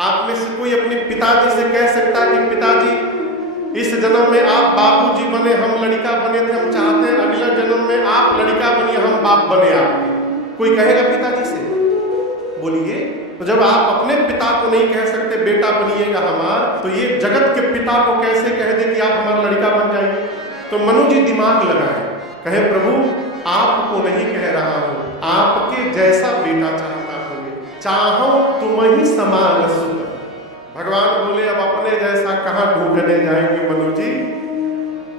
आप में से कोई अपने पिताजी से कह सकता है कि पिताजी इस जन्म में आप बाबूजी बने, हम लड़का बने थे, हम चाहते हैं अगला जन्म में आप लड़का बनिए, हम बाप बने आपके। कोई कहेगा पिताजी से? बोलिए। तो जब आप अपने पिता को नहीं कह सकते बेटा बनिएगा हमार, तो ये जगत के पिता को कैसे कह दे कि आप हमारा लड़का बन जाइए? तो मनु जी दिमाग लगाए, कहे प्रभु आपको नहीं कह रहा हूं, आपके जैसा बेटा चाहता हूं, चाहो तुम ही समान सुत। भगवान बोले अब अपने जैसा कहां ढूंढने जाएंगे मनु जी?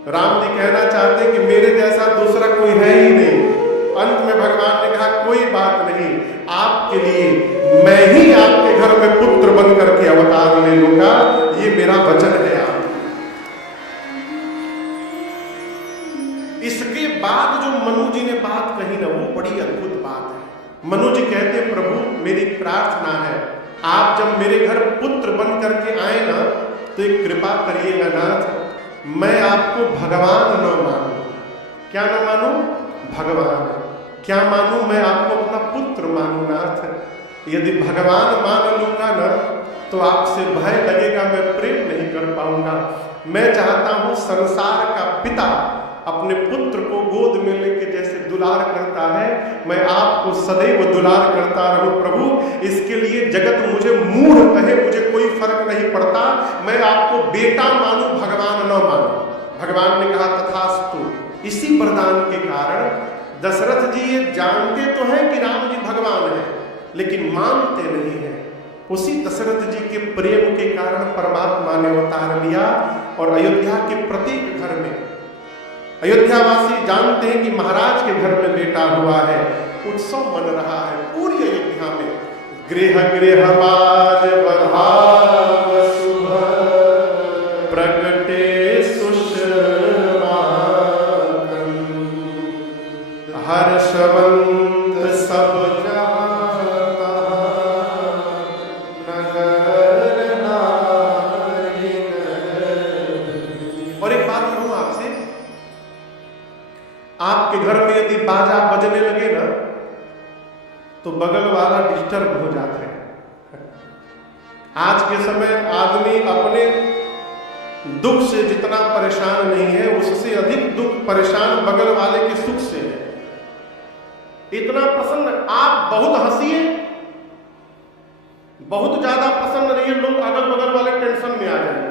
राम जी कहना चाहते हैं कि मेरे जैसा दूसरा कोई है ही नहीं। अंत में भगवान ने कहा कोई बात नहीं, आपके लिए मैं ही आपके घर में पुत्र बन करके अवतार ले लूंगा, ये मेरा वचन है। आप इसके बाद जो मनु जी ने बात कही ना, वो बड़ी अद्भुत बात है। मनु जी कहते हैं प्रभु मेरी प्रार्थना है, आप जब मेरे घर पुत्र बन करके आए ना, तो एक कृपा करिएगा नाथ, मैं आपको भगवान न मानूं। क्या न मानूं? भगवान। क्या मानूं? मैं आपको अपना पुत्र मानूं नाथ। यदि भगवान मान लूंगा ना, तो आपसे भय लगेगा, मैं प्रेम नहीं कर पाऊंगा। मैं चाहता हूं संसार का पिता अपने पुत्र को गोद में लेके जैसे दुलार करता है, मैं आपको सदैव दुलार करता रहूं प्रभु। इसके लिए जगत मुझे मूढ़ कहे, मुझे कोई फर्क नहीं पड़ता, मैं आपको बेटा मानूं, भगवान न मानूं। भगवान ने कहा तथास्तु। इसी वरदान के कारण दशरथ जी ये जानते तो हैं कि राम जी भगवान हैं, लेकिन मानते नहीं हैं। उसी दशरथ जी के प्रेम के कारण परमात्मा ने अवतार लिया और अयोध्या के प्रत्येक घर में, अयोध्यावासी जानते हैं कि महाराज के घर में बेटा हुआ है, उत्सव मन रहा है पूरी अयोध्या में। गृह गृह बाज बधाव शुभ प्रगटे सुषमा हर्षवंत सब जाता नगर नारी। और एक बात कहूं आपसे, आपके घर में यदि बाजा बजने लगे ना, तो बगल वाला डिस्टर्ब हो जाता है। आज के समय आदमी अपने दुख से जितना परेशान नहीं है, उससे अधिक दुख परेशान बगल वाले के सुख से है। इतना प्रसन्न आप बहुत हंसिए, बहुत ज्यादा प्रसन्न रहिए, लोग अगल बगल वाले टेंशन में आ जाएंगे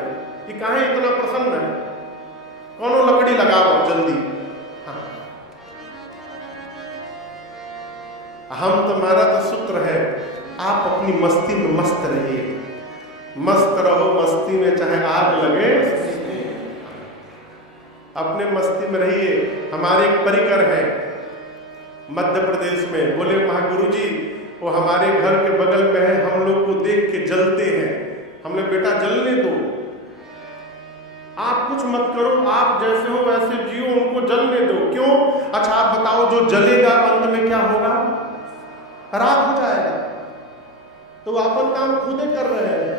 कि काहे इतना प्रसन्न है, कौनो लकड़ी लगाओ जल्दी। हम तुम्हारा तो सूत्र है, आप अपनी मस्ती में मस्त रहिए, मस्त रहो मस्ती में, चाहे आग लगे अपने मस्ती में रहिए। हमारे एक परिकर है मध्य प्रदेश में, बोले महागुरु जी वो हमारे घर के बगल में है, हम लोग को देख के जलते हैं। हमने बेटा जलने दो, आप कुछ मत करो, आप जैसे हो वैसे जियो, उनको जलने दो। क्यों? अच्छा आप बताओ, जो जलेगा अंत में क्या होगा? राख हो जाएगा। तो अपन काम खुद ही कर रहे हैं।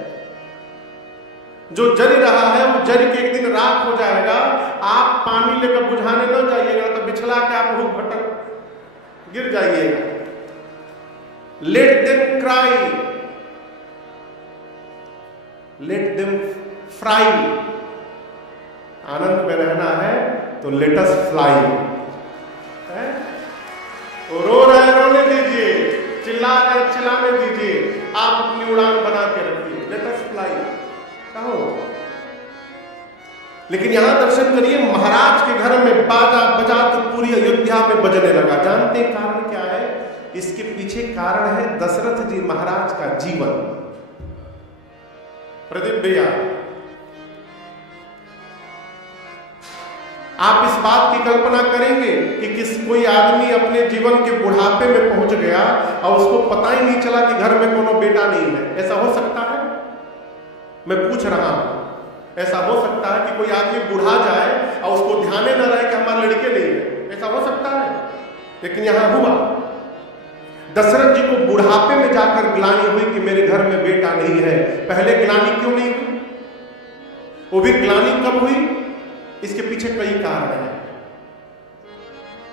जो जल रहा है वो जल के एक दिन राख हो जाएगा। आप पानी लेकर बुझाने न जाइएगा, तो बिछला के आप भूख भटक गिर जाइएगा। Let them cry, let them fry. आनंद में रहना है तो लेट अस फ्लाई। रो रहे रोने दीजिए, चिल्ला रहे चिल्लाने दीजिए, आप अपनी उड़ान बना के रखिए, लेट अस फ्लाई कहो। लेकिन यहां दर्शन करिए, महाराज के घर में बाजा बजा तो पूरी अयोध्या में बजने लगा। जानते हैं कारण क्या है? इसके पीछे कारण है दशरथ जी महाराज का जीवन। प्रदीप भैया, आप इस बात की कल्पना करेंगे कि कोई आदमी अपने जीवन के बुढ़ापे में पहुंच गया और उसको पता ही नहीं चला कि घर में कोनो बेटा नहीं है? ऐसा हो सकता है? मैं पूछ रहा हूं, ऐसा हो सकता है कि कोई आदमी बुढ़ा जाए और उसको ध्यान न रहे कि हमारे लड़के नहीं है? ऐसा हो सकता है? लेकिन यहां हुआ। दशरथ जी को बुढ़ापे में जाकर ग्लानि हुई कि मेरे घर में बेटा नहीं है। पहले ग्लानि क्यों नहीं हुई? वो भी ग्लानि कब हुई? इसके पीछे कई कारण हैं।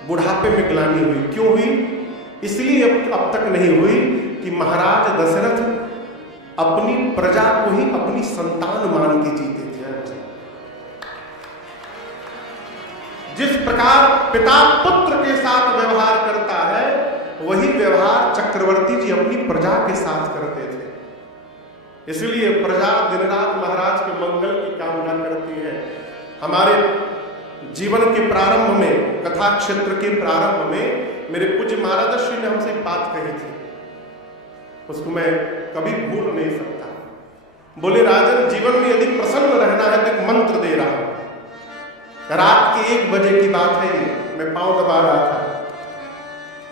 बुढ़ापे में ग्लानि हुई, क्यों हुई? इसलिए अब तक नहीं हुई कि महाराज दशरथ अपनी प्रजा को ही अपनी संतान मान के जीते थे। जिस प्रकार पिता पुत्र के साथ व्यवहार करता है, वही व्यवहार चक्रवर्ती जी अपनी प्रजा के साथ करते थे। इसलिए प्रजा दिन रात महाराज के मंगल की कामना करती है। हमारे जीवन के प्रारंभ में, कथा क्षेत्र के प्रारंभ में मेरे पूज्य महाराज श्री ने हमसे एक बात कही थी, उसको मैं कभी भूल नहीं सकता। बोले, राजन, जीवन में यदि प्रसन्न रहना है तो एक मंत्र दे रहा हूं। रात के 1 बजे की बात है ये, मैं पांव दबा रहा था,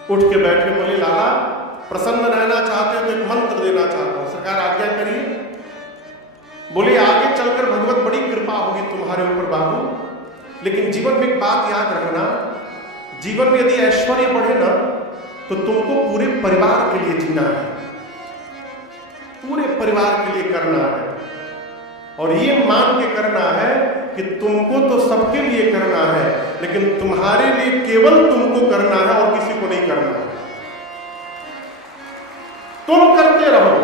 उठ के बैठे, बोले, लाला प्रसन्न रहना चाहते हो तो एक मंत्र देना चाहता हूं, सरकार आज्ञा करिए। बोले, आगे चलकर भगवत बड़ी कृपा होगी तुम्हारे ऊपर बाबू, लेकिन जीवन में एक बात याद रखना, जीवन में यदि ऐश्वर्य बढ़े ना तो तुमको पूरे परिवार के लिए जीना है, पूरे परिवार के लिए करना है, और ये मान के करना है कि तुमको तो सबके लिए करना है, लेकिन तुम्हारे लिए केवल तुमको करना है और किसी को नहीं करना है। तुम करते रहो।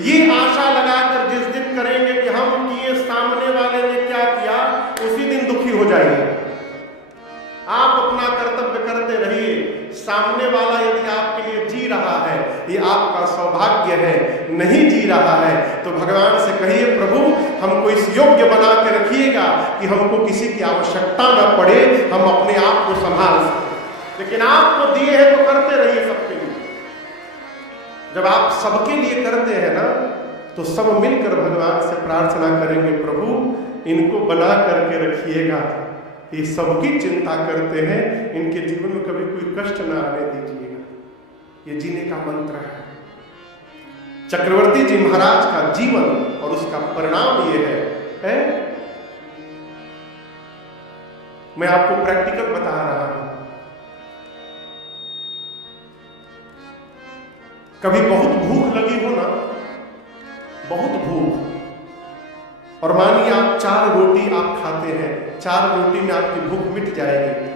ये आशा लगाकर जिस दिन करेंगे कि हम किए, सामने वाले ने क्या किया, उसी दिन दुखी हो जाएंगे। आप अपना कर्तव्य करते रहिए। सामने वाला यदि आपके लिए जी रहा है, ये आपका सौभाग्य है, नहीं जी रहा है तो भगवान से कहिए, प्रभु हमको इस योग्य बना के रखिएगा कि हमको किसी की आवश्यकता न पड़े, हम अपने आप को संभाल सकें। लेकिन आपको दिए हैं तो करते रहिए सबके लिए। जब आप सबके लिए करते हैं ना, तो सब मिलकर भगवान से प्रार्थना करेंगे, प्रभु इनको बना करके रखिएगा, ये सबकी चिंता करते हैं, इनके जीवन में कभी कोई कष्ट ना आने दीजिएगा। ये जीने का मंत्र है। चक्रवर्ती जी महाराज का जीवन और उसका परिणाम ये है? मैं आपको प्रैक्टिकल बता रहा हूं। कभी बहुत भूख लगी हो ना, बहुत भूख, और मानिए आप 4 रोटी आप खाते हैं, 4 रोटी में आपकी भूख मिट जाएगी।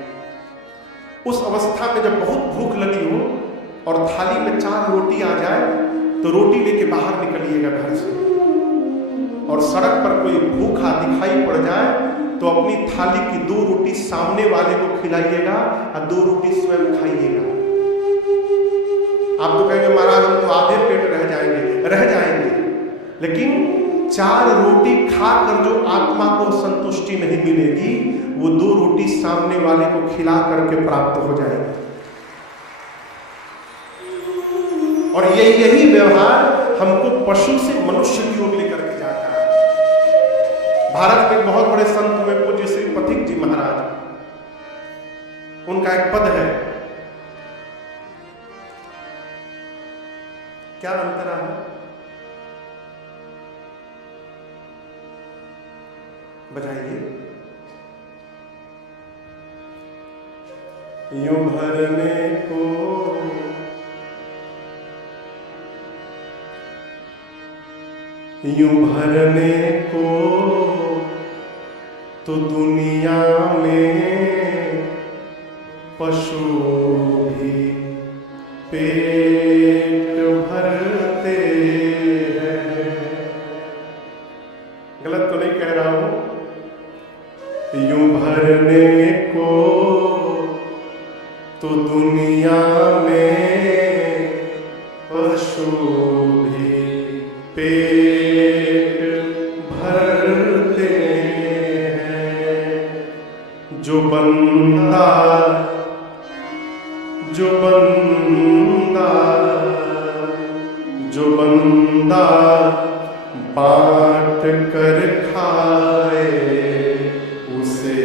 उस अवस्था में जब बहुत भूख लगी हो और थाली में 4 रोटी आ जाए तो रोटी लेके बाहर निकलिएगा घर से, और सड़क पर कोई भूखा दिखाई पड़ जाए तो अपनी थाली की 2 रोटी सामने वाले को खिलाइएगा और 2 रोटी स्वयं खाइएगा। आप तो कहेंगे, महाराज हम तो आधे पेट रह जाएंगे, लेकिन 4 रोटी खाकर जो आत्मा को संतुष्टि नहीं मिलेगी, वो 2 रोटी सामने वाले को खिला करके प्राप्त हो जाएगी। और यही व्यवहार हमको पशु से मनुष्य की ओर लेकर के जाता है। भारत में बहुत बड़े संत हुए पूज्य श्री पथिक जी महाराज, उनका एक पद है, क्या अंतरा है? बजाइए। यूं भरने को तो दुनिया में पशु भी पेट भरते हैं। गलत तो नहीं कह रहा हूं? यूं भरने को तो दुनिया में पशु भी पेट भरते हैं। जो बंदा बांट कर खाए, उसे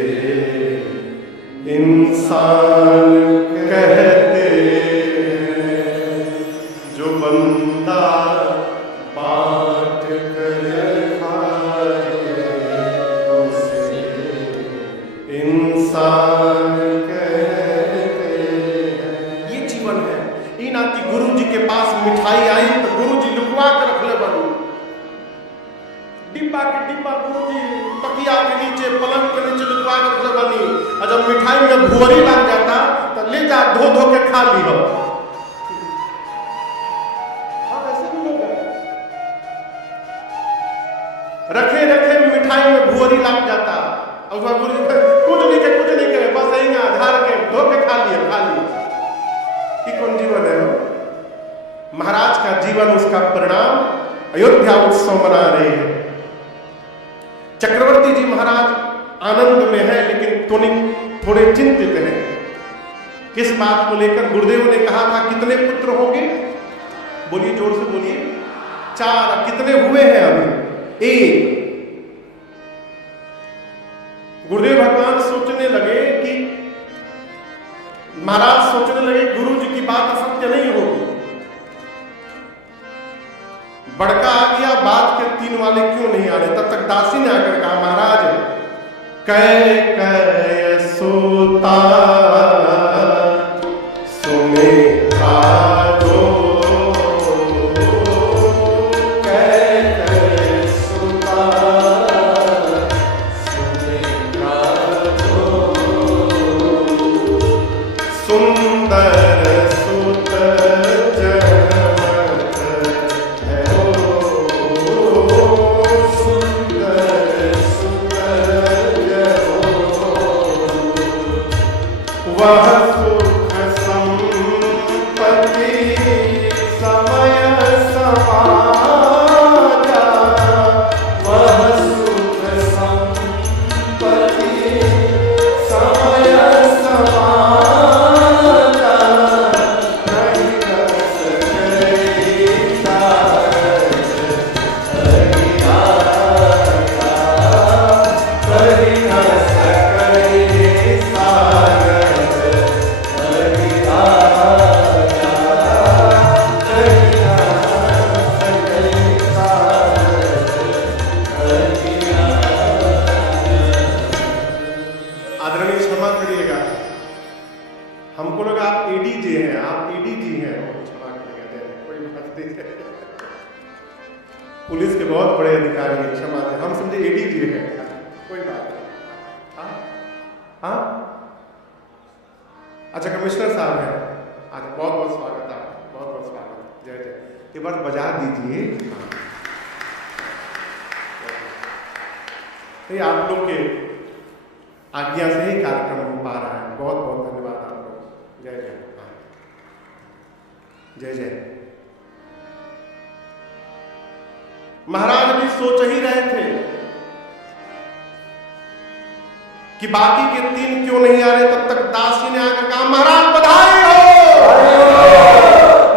इंसान कहते हैं। जो बंदा बांट कर खाए, उसे इंसान कहते हैं। ये जीवन है। ई नाती गुरु जी के पास मिठाई आई तो गुरु जी लुकवा कर रख ले बनो, डिब्बा के डिब्बा गुरु जी तकिया के नीचे, पलंग के नीचे लुकवा कर रख ले बनी, और जब मिठाई में भुवरी लग जाता तो ले जा धो धो के खा ली हो। ऐसे भी लोग हैं। रखे रखे मिठाई में भुअरी लग जाता, और कुछ नहीं के बस यही ना धार के धो के खा लिए कि कौन जीवन है वो? महाराज का जीवन, उसका परिणाम अयोध्या उत्सव मना रहे हैं। चक्रवर्ती जी महाराज आनंद में है, लेकिन थोड़े चिंतित हैं। किस बात को लेकर? गुरुदेव ने कहा था कितने पुत्र होंगे? बोलिए, जोर से बोलिए। 4। कितने हुए हैं अभी? 1। गुरुदेव भगवान सोचने लगे कि महाराज सोचने लगे गुरु जी की बात असत्य नहीं होगी। बड़का आ गया, बात के 3 वाले क्यों नहीं आ रहे? तब तक दासी ने आकर कहा, महाराज कै कै सोता सुमित्रा जो, कै कै सोता सुमित्रा जो, सुंदर सुत जनमत है हो, सुंदर सुत जनो, वह सुख संपत्ति समय समाजा, वह सुख संपत्ति समय समाजा, नहीं रस गई तारक हरिया का, हरि रस गई तारक हरिया का, हरि रस गई तारक हरिया। आदरणीय क्षमा करिएगा, हमको लगा आप एडीजे हैं, आप एडीजी हैं। क्षमा करिएगा, कोई बात नहीं है। पुलिस के बहुत बड़े अधिकारी हैं, क्षमा दें, हम समझे एडीजे हैं, कोई बात नहीं। हाँ हाँ, अच्छा कमिश्नर साहब हैं, आज बहुत बहुत स्वागत है, बहुत बहुत स्वागत। जय जय। एक बार बजा दीजिए। ये आप लोग के आज्ञा से ही कार्यक्रम हो पा रहा है, बहुत बहुत धन्यवाद आप लोग। जय जय। जय जय। महाराज भी सोच ही रहे थे कि बाकी के 3 क्यों नहीं आ रहे। तब तक दासी ने आकर कहा, महाराज बधाई हो,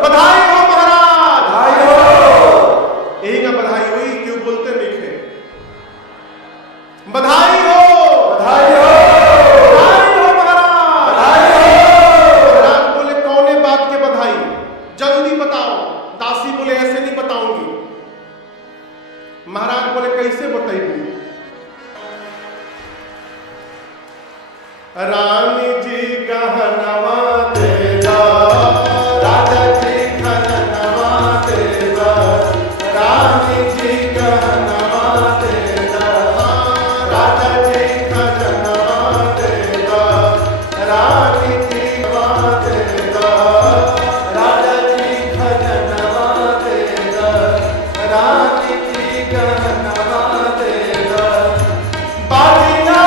बधाई हो महाराज, बधाई हो। यही ना बधाई हुई, क्यों बोलते नहीं थे? बधाई हो, बधाई हो, बधाई हो महाराज, बधाई हो। महाराज बोले, कौने बात के बधाई? जल्दी बताओ। दासी बोले, ऐसे नहीं बताऊंगी। महाराज बोले, कैसे बताइए? रानी जी गहनवा देगा, राजा जी खननवा देगा, रानी जी गहनवा देगा, राजा जी खननवा देगा, रानी जी गहनवा देगा, राजा जी खननवा देगा, रानी जी गहनवा देगा, बाजिया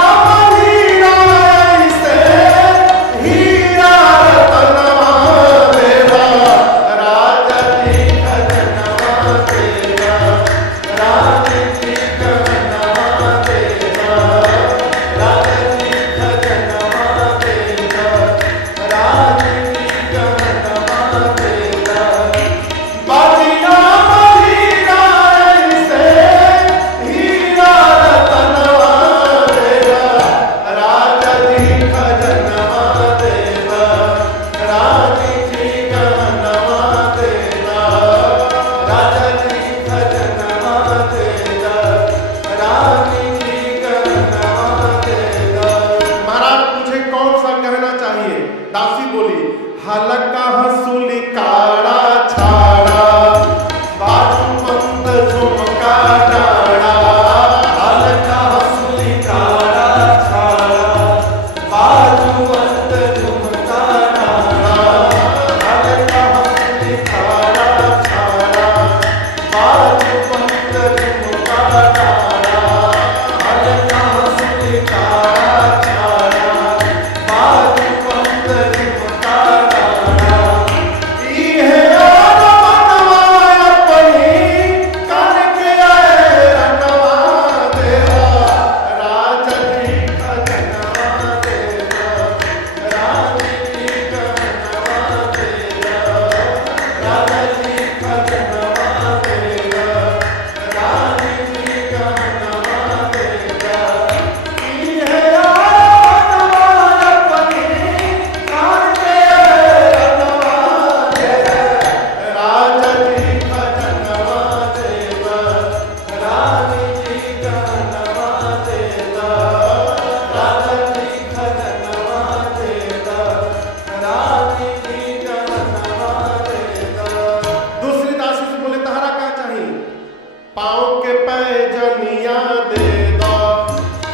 पाँव के पैजनिया दे दो,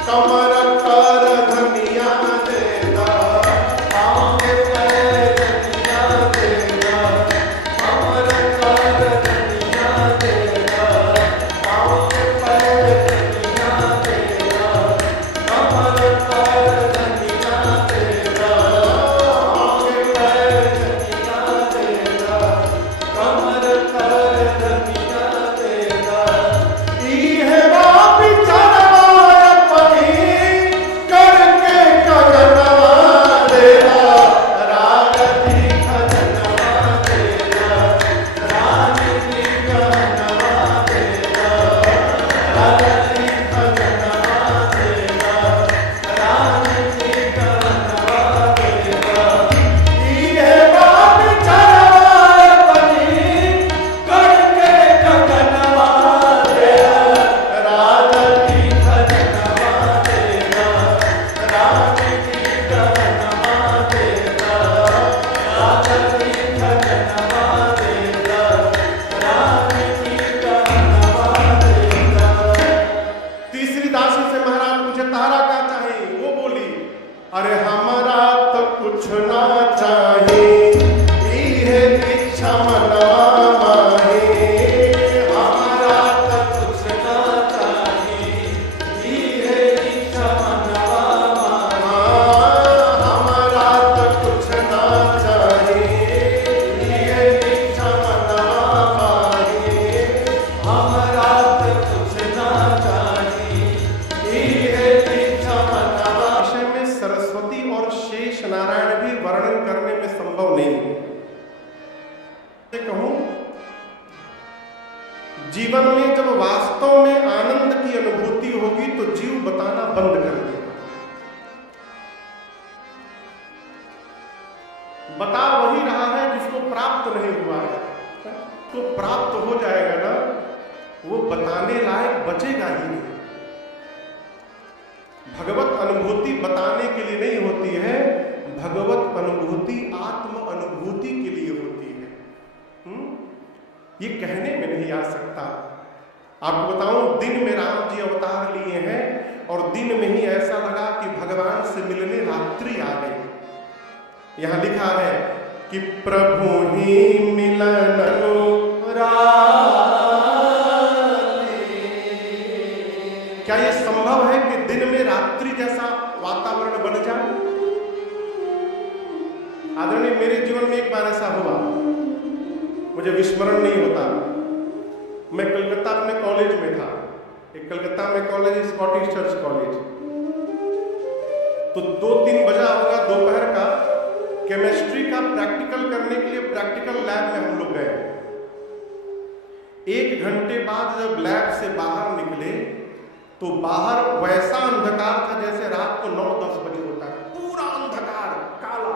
कमर कर धनिया दे दो, पाँव के पैजनिया दे दो, कमर कर धनिया दे दो, पाँव के पैजनिया दे दो, कमर कर धनिया दे दो, पाँव के पैजनिया दे दो, कमर कर धनिया दे दो। इहे बापी चरवाय पनी करके कगनवा दे दो, रागती खजनवा दे दो, रागती खजनवा दे दो, रागती खजनवा दे दो, रागती खजनवा दे दो। इहे बापी चरवाय पनी करके कगनवा दे दो, रागती खजनवा दे दो, रागती खजनवा दे दो, रागती खजनवा दे दो, रागती खजनवा दे दो। तीसरी दासी से महाराज मुझे तारा का चाहिए। वो बोली, अरे हमारा तो कुछ ना चाहिए, इहे इच्छा मनवा माही, हमारा तो कुछ ना चाहिए, इहे इच्छा मनवा माही, हमारा तो कुछ ना चाहिए, इहे इच्छा मनवा माही, हमारा तो कुछ ना चाहिए, इहे इच्छा मनवा। विषय में सरस्वती और शेष नारायण भी वर्णन करने में संभव नहीं है। मैं कहूं, जीवन में जब वास्तव में आनंद की अनुभूति होगी तो जीव बताना बंद कर देगा। बता वही रहा है जिसको प्राप्त नहीं हुआ है। तो प्राप्त हो जाएगा ना, वो बताने लायक बचेगा ही नहीं। भगवत अनुभूति बताने के लिए नहीं होती है, भगवत अनुभूति आत्म अनुभूति के लिए होती है। ये कहने में नहीं आ सकता। आपको बताऊं, दिन में राम जी अवतार लिए हैं और दिन में ही ऐसा लगा कि भगवान से मिलने रात्रि आ गई। यहां लिखा है कि प्रभु ही मिलन रात्रि। क्या यह संभव है कि दिन में रात्रि जैसा वातावरण बन जाए? आदरणीय, मेरे जीवन में एक बार ऐसा हुआ, मुझे विस्मरण नहीं होता। मैं कलकत्ता अपने कॉलेज में था। एक कलकत्ता में कॉलेज, स्कॉटिश चर्च कॉलेज। तो 2-3 बजा होगा दोपहर का, केमिस्ट्री का प्रैक्टिकल करने के लिए प्रैक्टिकल लैब में हम लोग गए। 1 घंटे बाद जब लैब से बाहर निकले तो बाहर वैसा अंधकार था जैसे रात को 9-10 बजे होता है। पूरा अंधकार, काला,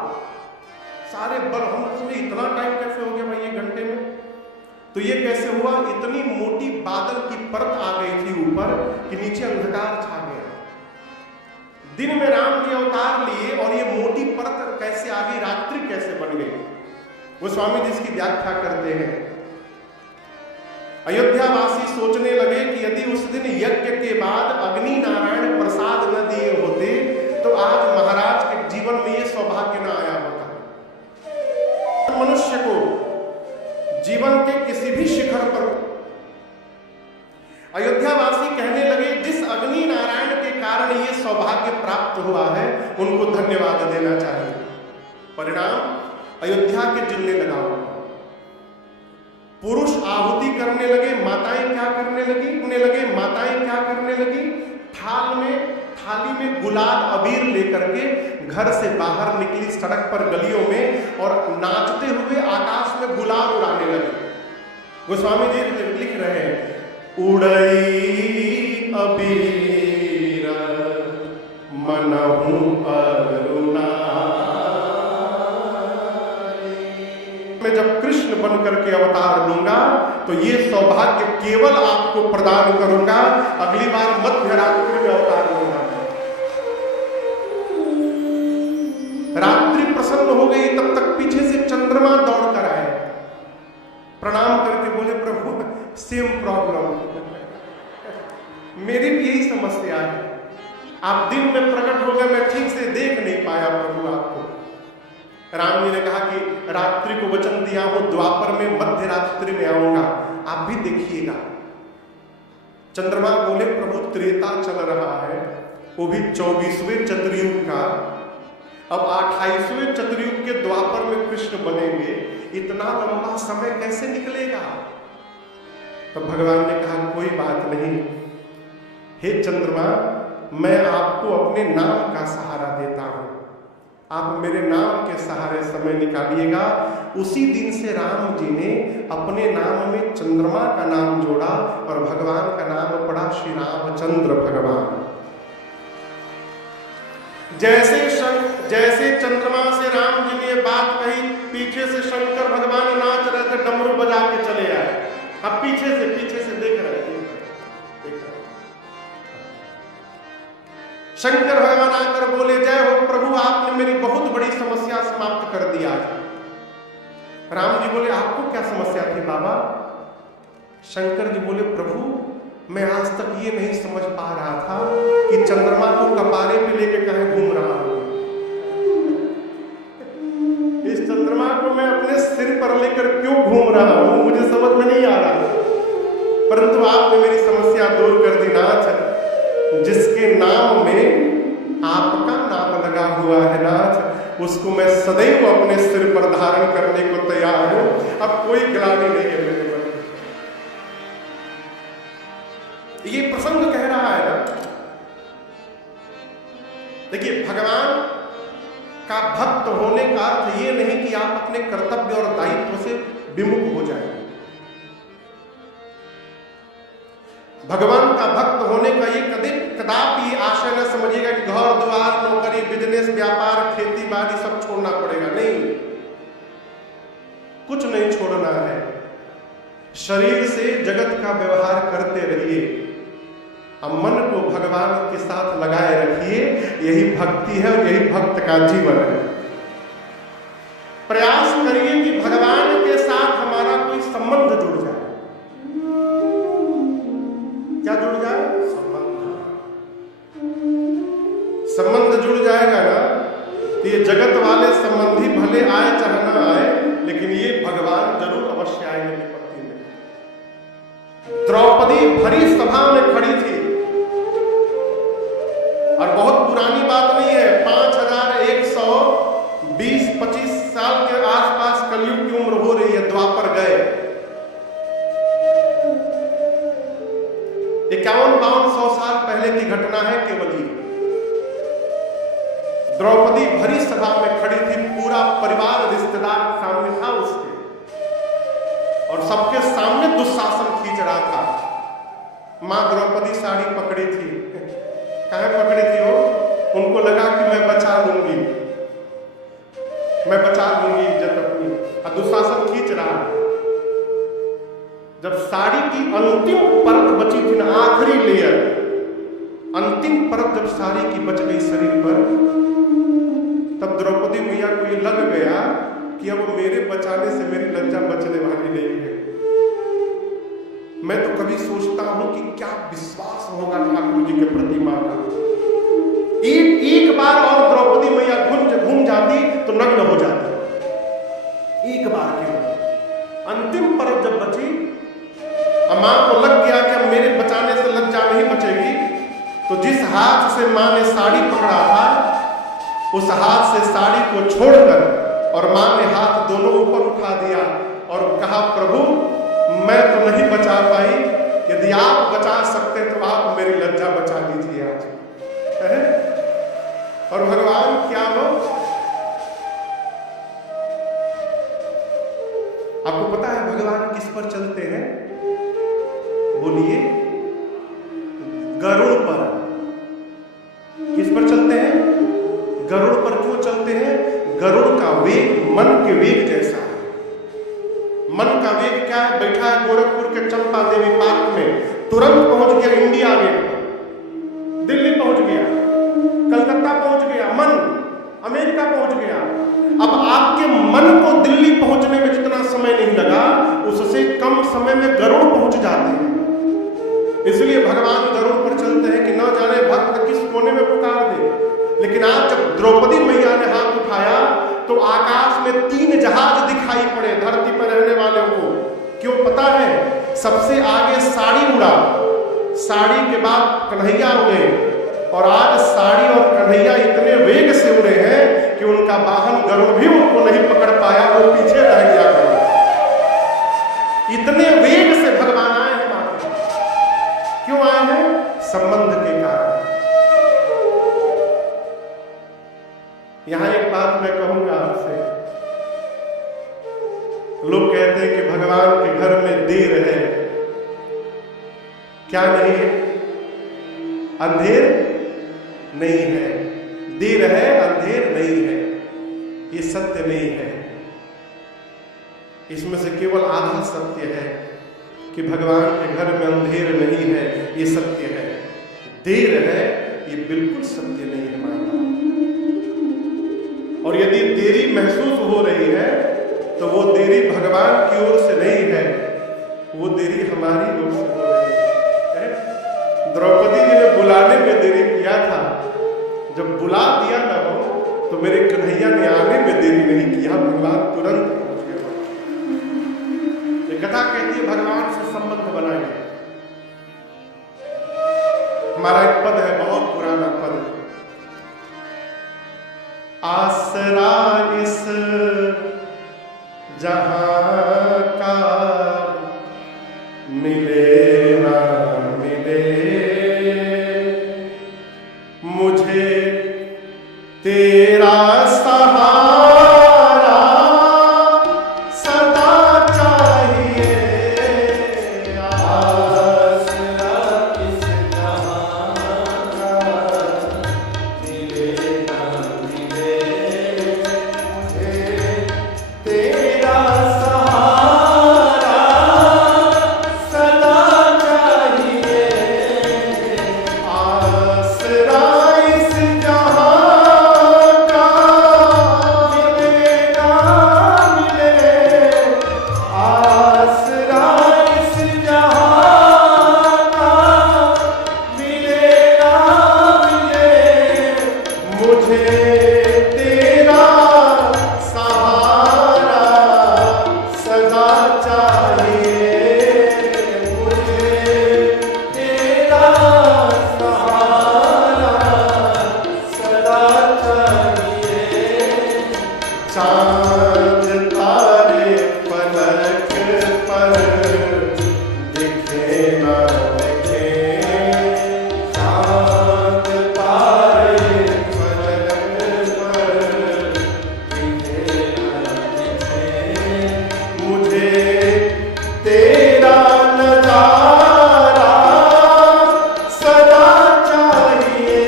सारे बल्ब। हम सोचे इतना टाइम कैसे हो गया भाई 1 घंटे में? तो ये कैसे हुआ? इतनी मोटी बादल की परत आ गई थी ऊपर कि नीचे अंधकार छा गया। दिन में राम जी अवतार लिए और ये मोटी परत कैसे आ गई, रात्रि कैसे बन गई? वो स्वामी जी इसकी व्याख्या करते हैं। अयोध्यावासी सोचने लगे कि यदि उस दिन यज्ञ के बाद अग्नि नारायण प्रसाद न दिए होते तो आज महाराज के जीवन में ये सौभाग्य न आया होता। मनुष्य को जीवन के किसी भी शिखर पर अयोध्यावासी कहने लगे, जिस अग्नि नारायण के कारण ये सौभाग्य प्राप्त हुआ है उनको धन्यवाद देना चाहिए। परिणाम अयोध्या के जिलने लगा। पुरुष आहुति करने लगे, माताएं क्या करने लगी? थाली में गुलाल अबीर लेकर के घर से बाहर निकली, सड़क पर गलियों में, और नाचते हुए आकाश में गुलाल उड़ाने लगे। गोस्वामी जी लिख रहे हैं, उड़ई अबीर मनहु अरुणा। मैं जब कृष्ण बन करके अवतार लूंगा तो ये सौभाग्य केवल आपको प्रदान करूंगा, अगली बार मध्य रात्रि में अवतार लूंगा। रात्रि प्रसन्न हो गई, तब तक पीछे से चंद्रमा दौड़ कर आए, प्रणाम करके बोले, प्रभु सेम प्रॉब्लम। मेरी भी यही समस्या है, आप दिन में प्रकट हो गए, मैं ठीक से देख नहीं पाया प्रभु आपको। राम जी ने कहा कि रात्रि को वचन दिया हूं, द्वापर में मध्य रात्रि में आऊंगा, आप भी देखिएगा। चंद्रमा बोले प्रभु त्रेता चल रहा है, वो भी 24वें चतुर्युग का, अब 28वें चतुर्युग के द्वापर में कृष्ण बनेंगे, इतना लंबा समय कैसे निकलेगा? तो भगवान ने कहा कोई बात नहीं, हे चंद्रमा, मैं आपको अपने नाम का सहारा देता हूं, आप मेरे नाम के सहारे समय निकालिएगा। उसी दिन से राम जी ने अपने नाम में चंद्रमा का नाम जोड़ा और भगवान का नाम पड़ा श्री रामचंद्र भगवान। जैसे चंद्रमा से राम जी ने बात कही, पीछे से शंकर भगवान नाच रहे थे, डमरू बजा के चले आए। अब पीछे से देख रहे थे, शंकर भगवान आकर बोले जय हो प्रभु, आपने मेरी बहुत बड़ी समस्या समाप्त कर दिया। राम जी बोले आपको क्या समस्या थी बाबा? शंकर जी बोले प्रभु, मैं आज तक ये नहीं समझ पा रहा था कि चंद्रमा को कपारे पे लेके कहीं घूम रहा हूं। इस चंद्रमा को मैं अपने सिर पर लेकर क्यों घूम रहा हूं, मुझे समझ में नहीं आ रहा। परंतु आपने मेरी समस्या दूर कर दी नाथ। जिसके नाम में आपका नाम लगा हुआ है नाथ, उसको मैं सदैव अपने सिर पर धारण करने को तैयार हूं। अब कोई गिलानी नहीं है मेरे मन। ये प्रसंग कह रहा है ना, देखिए भगवान का भक्त होने का अर्थ ये नहीं कि आप अपने कर्तव्य और दायित्व से विमुख हो जाएंगे। भगवान का भक्त होने का ये कदापि आशय न समझिएगा कि घर द्वार, नौकरी, बिजनेस, व्यापार, खेती बाड़ी सब छोड़ना पड़ेगा। नहीं, कुछ नहीं छोड़ना है। शरीर से जगत का व्यवहार करते रहिए, अब मन को भगवान के साथ लगाए रखिए। यही भक्ति है और यही भक्त का जीवन है। प्रयास करिए कि भगवान के साथ हमारा कोई संबंध जुड़ जाए। क्या जुड़ जाए? संबंध जुड़ जाएगा ना, तो ये जगत वाले संबंधी भले आए चाहे ना आए, लेकिन ये भगवान जरूर अवश्य आएंगे विपत्ति में। द्रौपदी भरी सभा में खड़ी थी, और बहुत पुरानी बात नहीं है, 5120-25 साल के आसपास कलयुग की उम्र हो रही है। द्वापर गए, 51-52 साल पहले की घटना है केवल ये। द्रौपदी भरी सभा में खड़ी थी, पूरा परिवार रिश्तेदार सामने था उसके, और सबके सामने दुशासन खींच रहा था। मां द्रौपदी साड़ी पकड़ी थी। कहाँ पकड़ी थी वो? उनको लगा कि मैं बचा लूंगी इज्जत अपनी, और दुशासन खींच रहा है। जब साड़ी की अंतिम परत बची थी ना, आखिरी लेयर, अंतिम परत जब साड़ी की बच गई शरीर पर, तब द्रौपदी मैया को ये लग गया कि अब मेरे बचाने से मेरी लज्जा बचने वाली नहीं है। मैं तो कभी सोचता हूं कि क्या विश्वास होगा ठाकुर जी के प्रति मां का। एक बार और द्रौपदी मैया घूम जाती तो नग्न हो जाती। एक बार के अंतिम परत जब बची, मां को लग गया कि अब मेरे बचाने से लज्जा नहीं बचेगी, तो जिस हाथ से मां ने साड़ी पकड़ा था, उस हाथ से साड़ी को छोड़कर और मां ने हाथ दोनों ऊपर उठा दिया और कहा प्रभु, मैं तो नहीं बचा पाई, यदि आप बचा सकते तो आप मेरी लज्जा बचा लीजिए आज। और भगवान क्या हो, आपको पता है भगवान किस पर चलते हैं? बोलिए, गरुड़ पर। किस पर चलते हैं? गरुड़ पर। क्यों चलते हैं? गरुड़ का वेग मन के वेग जैसा है। मन का वेग क्या है? बैठा है गोरखपुर के चंपा देवी पार्क में, तुरंत पहुंच गया इंडिया गेट पर, दिल्ली पहुंच गया, कलकत्ता पहुंच गया, मन अमेरिका पहुंच गया। अब आपके मन को दिल्ली पहुंचने में जितना समय नहीं लगा, उससे कम समय में गरुड़ पहुंच जाते हैं। इसलिए भगवान गरुड़ पर द्रौपदी मैया ने हाथ उठाया तो आकाश में 3 जहाज दिखाई पड़े धरती पर रहने वालों को। क्यों पता है? सबसे आगे साड़ी उड़ा, साड़ी के बाद कन्हैया उड़े, और आज साड़ी और कन्हैया इतने वेग से उड़े हैं कि उनका वाहन गरुड़ भी उनको नहीं पकड़ पाया, वो पीछे रह गया। इतने वेग से भगवान आए हैं माता। क्यों आए हैं? संबंध के कारण। यहां एक बात मैं कहूंगा आपसे, लोग कहते हैं कि भगवान के घर में देर है। क्या नहीं है? अंधेर नहीं है। देर है, अंधेर नहीं है। ये सत्य नहीं है। इसमें से केवल आधा सत्य है कि भगवान के घर में अंधेर नहीं है, ये सत्य है। देर है, ये बिल्कुल सत्य नहीं है माना। और यदि देरी महसूस हो रही है तो वो देरी भगवान की ओर से नहीं है, वो देरी हमारी ओर से हो रही है। द्रौपदी जी ने बुलाने में देरी किया था, जब बुला दिया ना हो तो मेरे कन्हैया ने आने में देरी नहीं किया, भगवान तुरंत पहुंच गए। ये कथा कहती है भगवान से संबंध बनाए। हमारा एक पद है, बहुत पुराना पद, आसरा इस जहां का मिले ना मिले, मुझे तेरा सहारा सदा चाहिए। आसरा इस जहां का मिले ना मिले, मुझे तेरा सहारा सदा चाहिए। आसरा इस जहां का मिले ना मिले, आसरा इस जहां का मिले ना मिले, मुझे तेरा सहारा सदा चाहिए। मुझे तेरा सहारा सदा चाहिए। चांद तारे पलक पर दिखे ना दिखे, चांद तारे पलक पर दिखे ना दिखे, मुझे तेरा नजारा सदा चाहिए।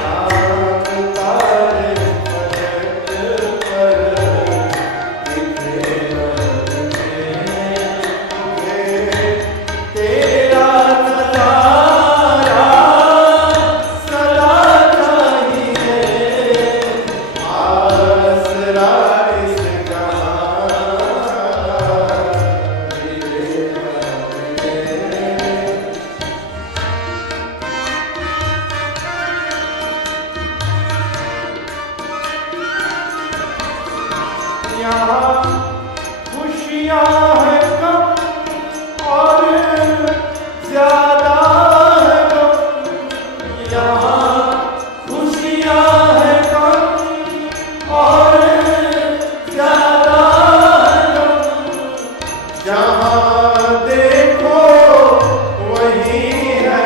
चांद तारे पलक पर दिखे ना दिखे, मुझे तेरा नजारा सदा चाहिए। आसरा इस जहां का मिले ना मिले। यहाँ खुशियाँ है कम और ज्यादा है गम, यहाँ खुशियाँ है कम और ज्यादा है गम। जहाँ देखो वही है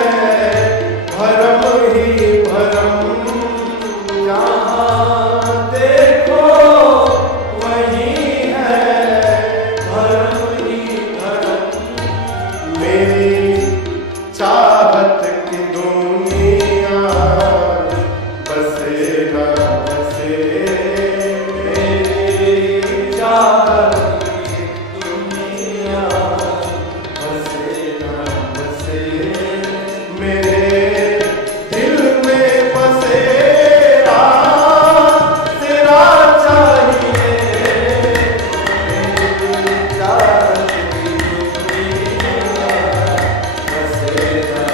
भरम ही भरम, जहाँ देखो वही है भरम ही भरम। मेरी चाहत की दुनिया बसे ना बसे, मेरी चाहत की दुनिया बसे ना बसे, मेरे दिल में बसेरा तेरा चाहिए। मेरी चाहत की दुनिया बसेरा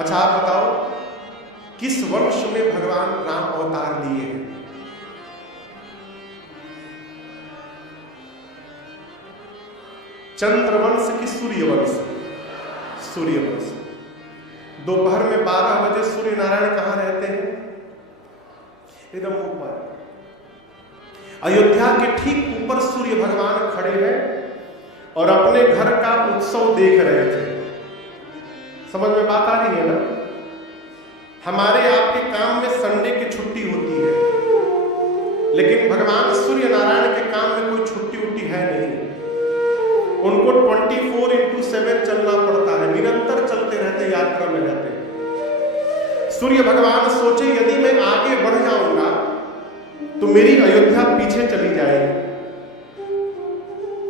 अच्छा आप बताओ किस वंश में भगवान राम अवतार लिए हैं? चंद्रवंश की सूर्यवंश? सूर्यवंश। दोपहर में 12 बजे सूर्य नारायण कहां रहते हैं? एकदम ऊपर। अयोध्या के ठीक ऊपर सूर्य भगवान खड़े हैं और अपने घर का उत्सव देख रहे थे। समझ में बात आ रही है ना? हमारे आपके काम में संडे की छुट्टी होती है, लेकिन भगवान सूर्य नारायण के काम में कोई छुट्टी उट्टी है नहीं। उनको 24/7 चलना पड़ता है, निरंतर चलते रहते, यात्रा में रहते। सूर्य भगवान सोचे यदि मैं आगे बढ़ जाऊंगा तो मेरी अयोध्या पीछे चली जाएगी,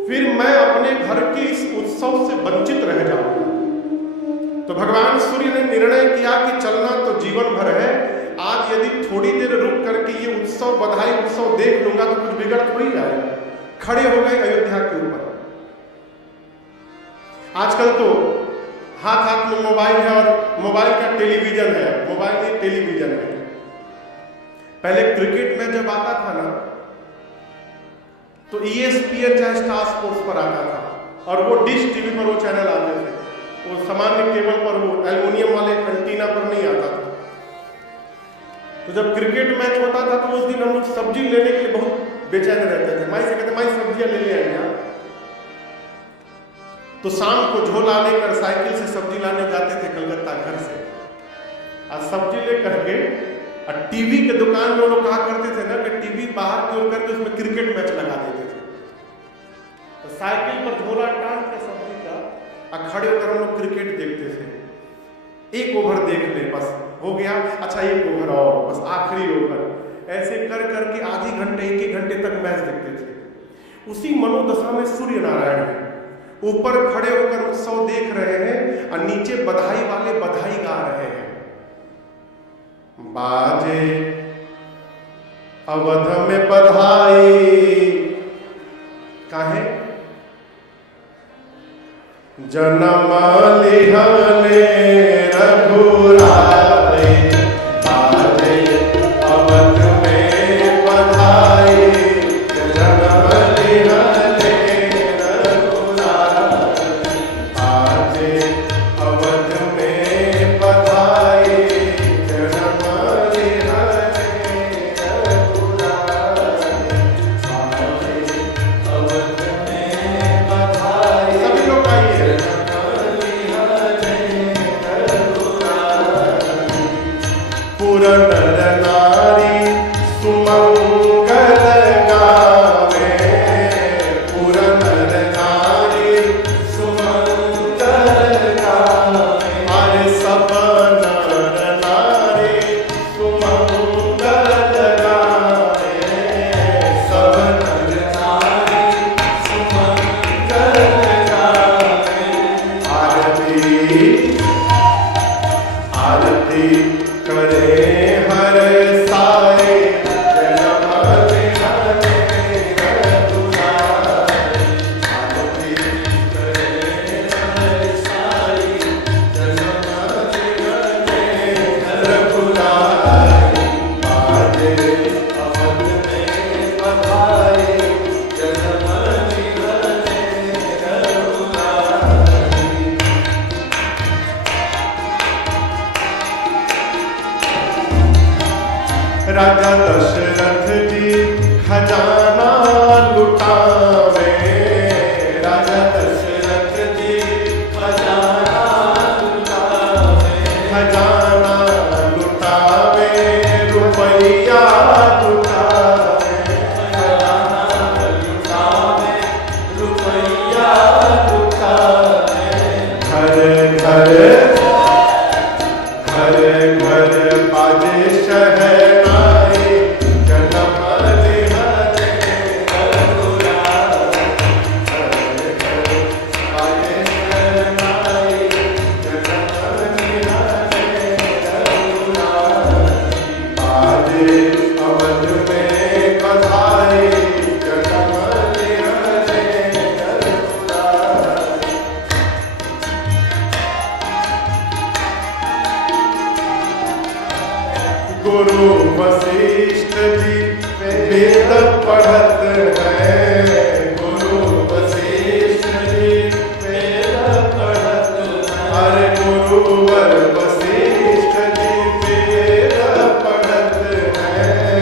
फिर मैं अपने घर के इस उत्सव से वंचित रह जाऊंगा। तो भगवान सूर्य ने निर्णय किया कि चलना तो जीवन भर है, आज यदि थोड़ी देर रुक करके ये उत्सव, बधाई उत्सव देख लूंगा तो कुछ बिगड़ थोड़ी जाएगा। खड़े हो गए अयोध्या के ऊपर। आजकल तो हाथ हाथ में मोबाइल है और मोबाइल का टेलीविजन है। मोबाइल नहीं, टेलीविजन है। पहले क्रिकेट मैच जब आता था ना तो ESPN चाहे स्टार स्पोर्ट्स पर आता था और वो डिश टीवी पर वो चैनल आते थे। वो सामान्य केबल पर, वो एल्युमिनियम वाले एंटीना पर नहीं आता था। तो जब क्रिकेट मैच होता था तो उस दिन हम लोग सब्जी लेने के लिए बहुत बेचैन रहते थे। माई से कहते माई सब्जियां ले ले आएंगे। तो शाम को झोला लेकर साइकिल से सब्जी लाने जाते थे कलकत्ता घर से। आज सब्जी लेकर के और टीवी के दुकान में लोग कहा करते थे ना कि टीवी बाहर की ओर करके उसमें क्रिकेट मैच लगा देते थे। तो साइकिल पर झोला टांग के सब्जी का और खड़े होकर हम लोग क्रिकेट देखते थे। एक ओवर देख ले, बस हो गया, अच्छा एक ओवर और, बस आखिरी ओवर। ऐसे कर करके आधी घंटे, 1-1 घंटे तक मैच देखते थे। उसी मनोदशा में सूर्य नारायण है। ऊपर खड़े होकर उत्सव देख रहे हैं और नीचे बधाई वाले बधाई गा रहे हैं। बाजे अवध में बधाई, काहे? जन्म लिहले रघुराई। बाजे अवध में बधाई, जन्म लिहले रघुराई। बाजे अवध में बधाई, जन्म लिहले रघुराई। बाजे अवध में बधाई। सभी लोग आइए। पूरा नर नारी सुमंगल गावे, पूरा नर नारी सुमंगल गावे। अरे सब नर नारी सुमंगल गावे, सब नर नारी सुमंगल गावे। आरती आरती करे हर साए, जन्म लिहले रघुराई। आरती करे हर साए, जन्म लिहले रघुराई। बाजे अवध में बधाई, जन्म लिहले रघुराई। राजा दशरथ जी खजाना लुटावे, राजा दशरथ जी खजाना लुटावे। खजाना लुटावे, रुपया लुटावे। खजाना लुटावे, रुपया लुटावे। घर घर घर घर बाजे शहनाई, जन्म लिहले रघुराई। घर घर बाजे शहनाई, जन्म लिहले गुरु वशिष्ठ जी वेद पढ़त हैं, गुरु वशिष्ठ जी वेद पढ़त हैं। अरे गुरुवर वशिष्ठ जी वेद पढ़त हैं,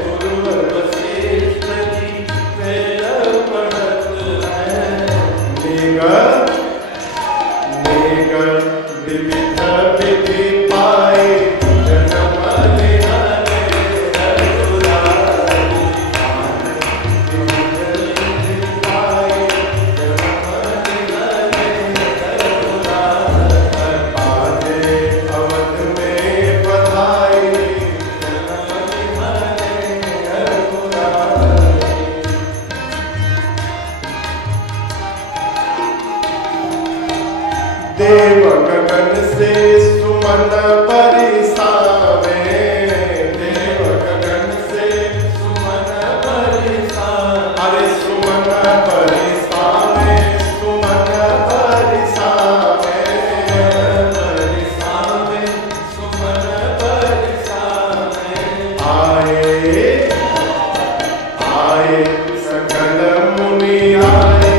गुरुवर वशिष्ठ जी वेद पढ़त हैं। निगत निगत विविध विधि पाए जन्म निहरे रघुराई। पाए जन्म निहरे रघुराई। बाजे अवध में बधाई जन्म निहरे रघुराई। देव गगन से सुमन बरसावे, देव गगन से सुमन बरसावे। अरे सुमन बरसावे, सुमन बरसावे, बरसावे सुमन बरसावे। आए आए सकल मुनि आए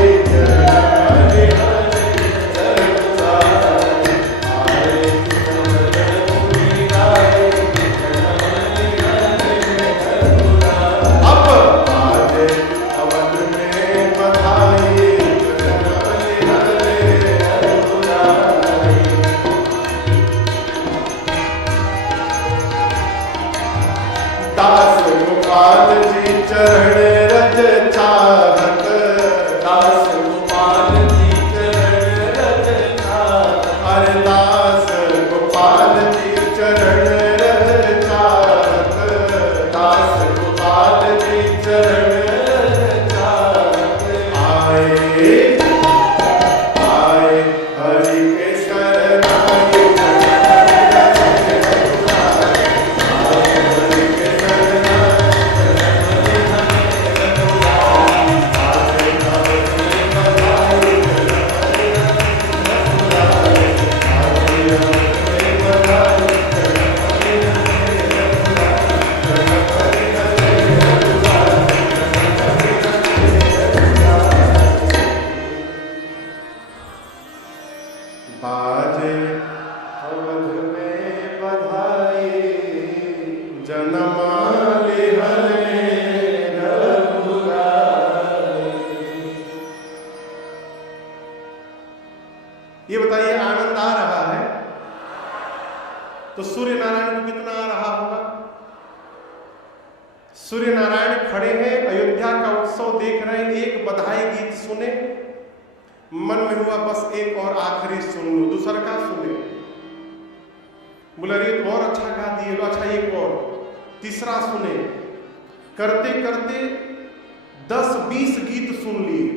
दास गोपाल जी चरण रज चाहत, दास गोपाल जी चरण रज चाहत। अरे दास गोपाल जी चरण रज चाहत, दास गोपाल जी चरण रज चाहत। आए आए हरि के शरणाई बाजे अवध में बधाई जनमाले हरे रघुराई। ये बताइए आनंद आ रहा है तो सूर्य नारायण को कितना आ रहा होगा? सूर्य नारायण खड़े हैं, अयोध्या का उत्सव देख रहे हैं, एक बधाई गीत सुने, मन में हुआ बस एक और आखिरी सुन लो, दूसरा का सुने, बोला ये तो और अच्छा गा दिए, अच्छा एक और, तीसरा सुने, करते करते 10-20 गीत सुन लिए।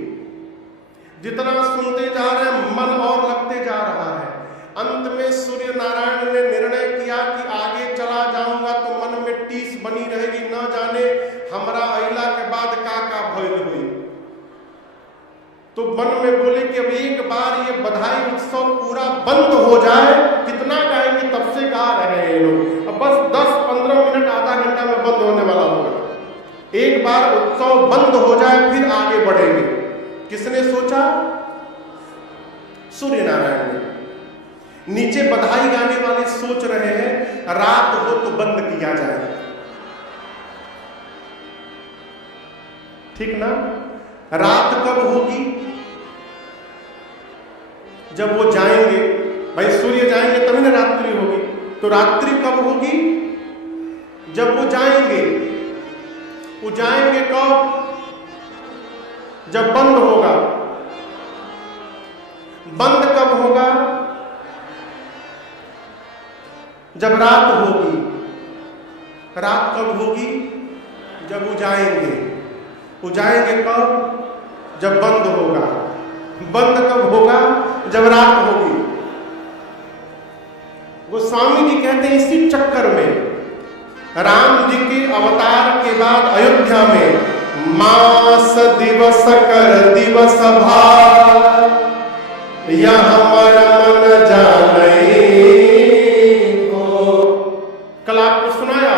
जितना सुनते जा रहे हैं मन और लगते जा रहा है। अंत में सूर्य नारायण ने निर्णय किया कि आगे चला जाऊंगा तो मन में टीस बनी रहेगी, न जाने हमरा अइला के बाद का भइल हुई। तो मन में बोले कि अब एक बार ये बधाई उत्सव पूरा बंद हो जाए। कितना गाएंगे, तब से गा रहे हैं लोग, अब बस 10-15 मिनट आधा घंटा में बंद होने वाला होगा। एक बार उत्सव बंद हो जाए फिर आगे बढ़ेंगे। किसने सोचा? सूर्य नारायण ने। नीचे बधाई गाने वाले सोच रहे हैं रात हो तो बंद किया जाए, ठीक ना? रात कब होगी? जब वो जाएंगे, भाई सूर्य जाएंगे तभी ना रात्रि होगी। तो रात्रि कब होगी? जब वो जाएंगे। वो जाएंगे कब? जब बंद होगा। बंद कब होगा? जब रात होगी। रात कब होगी? जब वो जाएंगे। वो जाएंगे कब? जब बंद होगा। बंद कब होगा? जब रात होगी। वो स्वामी जी कहते हैं इसी चक्कर में राम जी के अवतार के बाद अयोध्या में मास दिवस कर दिवस भार, यह मन जाने को। कल आपको सुनाया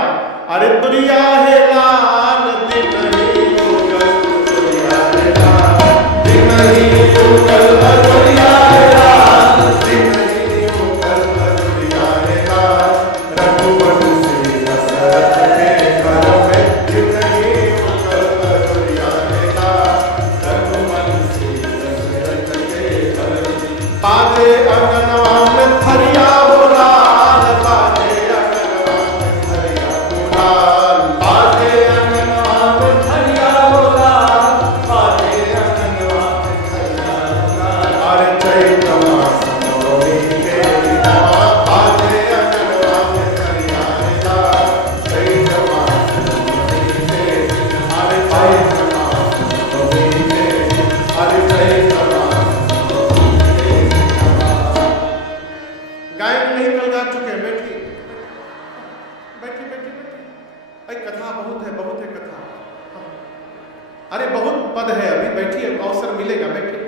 मिलेगा, बैठे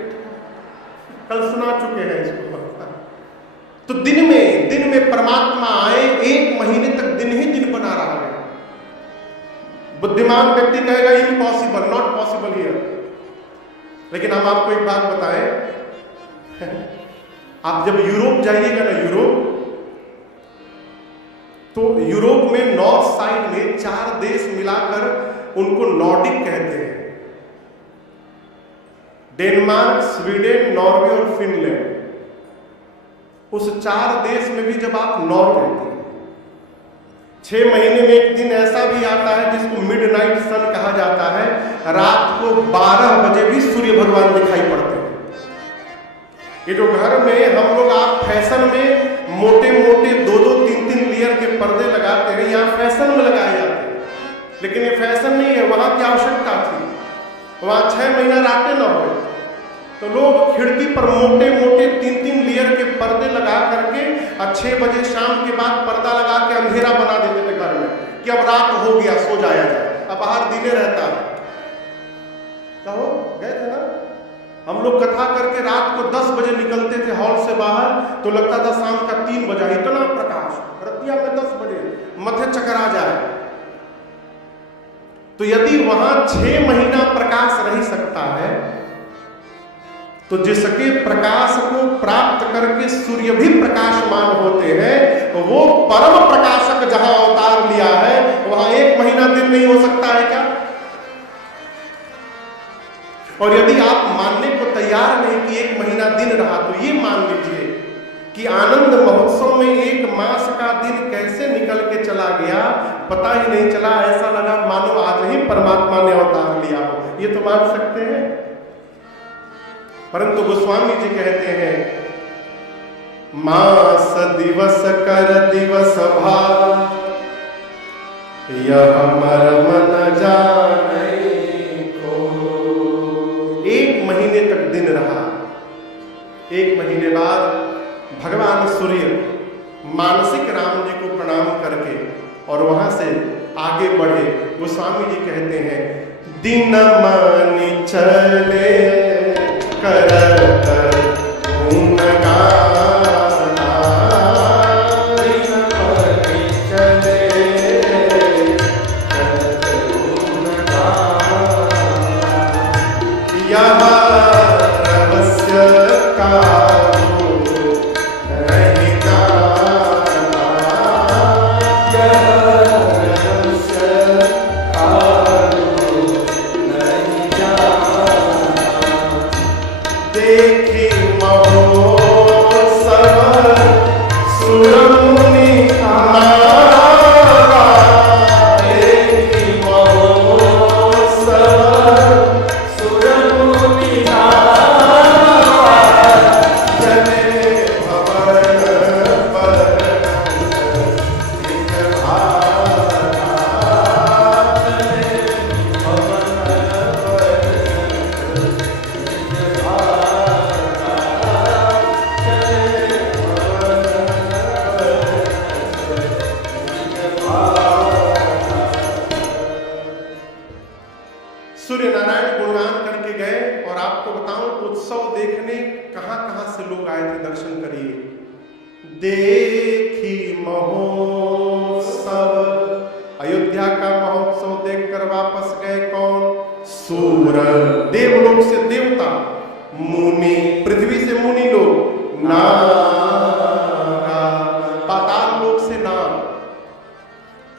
कल सुना चुके हैं इसको। तो दिन में परमात्मा आए, 1 महीने तक दिन ही दिन बना रहा है। बुद्धिमान व्यक्ति कहेगा इम्पॉसिबल, नॉट पॉसिबल हियर। लेकिन हम आपको एक बात बताएं, आप जब यूरोप जाइएगा ना, तो यूरोप में नॉर्थ साइड में 4 देश मिलाकर उनको नॉर्डिक कहते हैं। डेनमार्क, स्वीडन, नॉर्वे और फिनलैंड। उस 4 देश में भी जब आप नॉर्थ रहते हैं, 6 महीने में एक दिन ऐसा भी आता है जिसको मिडनाइट सन कहा जाता है। रात को 12 बजे भी सूर्य भगवान दिखाई पड़ते हैं। ये जो घर में हम लोग आप फैशन में मोटे मोटे 2-2, 3-3 लेयर के पर्दे लगाते हैं, यहाँ फैशन में लगाए जाते हैं। लेकिन ये फैशन नहीं है, वहां की आवश्यकता थी। वहां 6 महीना रातें न हो तो लोग खिड़की पर मोटे मोटे 3-3 लेयर के पर्दे लगा करके 6 बजे शाम के बाद पर्दा लगा के अंधेरा बना देते थे घर में कि अब रात हो गया, सो जाया जाए। अब बाहर दिने रहता है। कहो गए थे ना हम लोग कथा करके, रात को 10 बजे निकलते थे हॉल से बाहर, तो लगता था शाम का 3 बजा, इतना प्रकाश। रतिया में 10 बजे मथे चक्कर आ जाए। तो यदि वहां 6 महीना प्रकाश रह सकता है, तो जिसके प्रकाश को प्राप्त करके सूर्य भी प्रकाशमान होते हैं, वो परम प्रकाशक जहां अवतार लिया है, वहां 1 महीना दिन नहीं हो सकता है क्या? और यदि आप मानने को तैयार नहीं कि 1 महीना दिन रहा, तो ये मान लीजिए कि आनंद महोत्सव में 1 मास का दिन कैसे निकल के चला गया, पता ही नहीं चला। ऐसा लगा मानो आज ही परमात्मा ने अवतार लिया हो। ये तो मान सकते हैं। परंतु गोस्वामी जी कहते हैं, मास दिवस कर दिवस भाव, यह मर्म न जाने को। 1 महीने तक दिन रहा। 1 महीने बाद भगवान सूर्य मानसिक राम जी को प्रणाम करके और वहां से आगे बढ़े। गोस्वामी जी कहते हैं, दिन मानी चले करत गुणगाना, दिन मानी चले करत गुणगाना, यह रहस्य काहू नहीं जाना, यह रहस्य काहू नहीं जाना। देखी महोत्सव सुर मुनि नारा, देखी महोत्सव सुर मुनि नारा, जने भवन पर सूर्य नारायण गुणगान करके गए। और आपको बताऊं, उत्सव देखने कहां से लोग आए थे, दर्शन करिए। देखी महोत्सव, अयोध्या का महोत्सव देखकर वापस गए कौन? सूर, देवलोक से देवता, मुनि, पृथ्वी से मुनि लोग, नागा, पाताल लोक से नाग,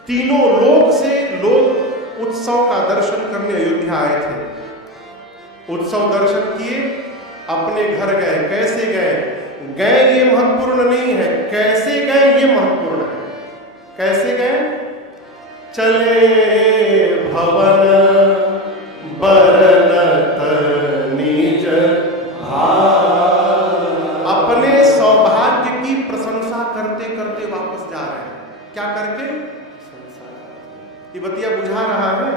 तीनों लोक से लोग उत्सव का दर्शन करने अयोध्या आए थे। उत्सव दर्शन किए, अपने घर गए। कैसे गए? गए ये महत्वपूर्ण नहीं है, कैसे गए ये महत्वपूर्ण है। कैसे गए? चले भवन बरनत निज अपने सौभाग्य की प्रशंसा करते करते वापस जा रहे हैं। क्या करके? ये बतिया बुझा रहा है।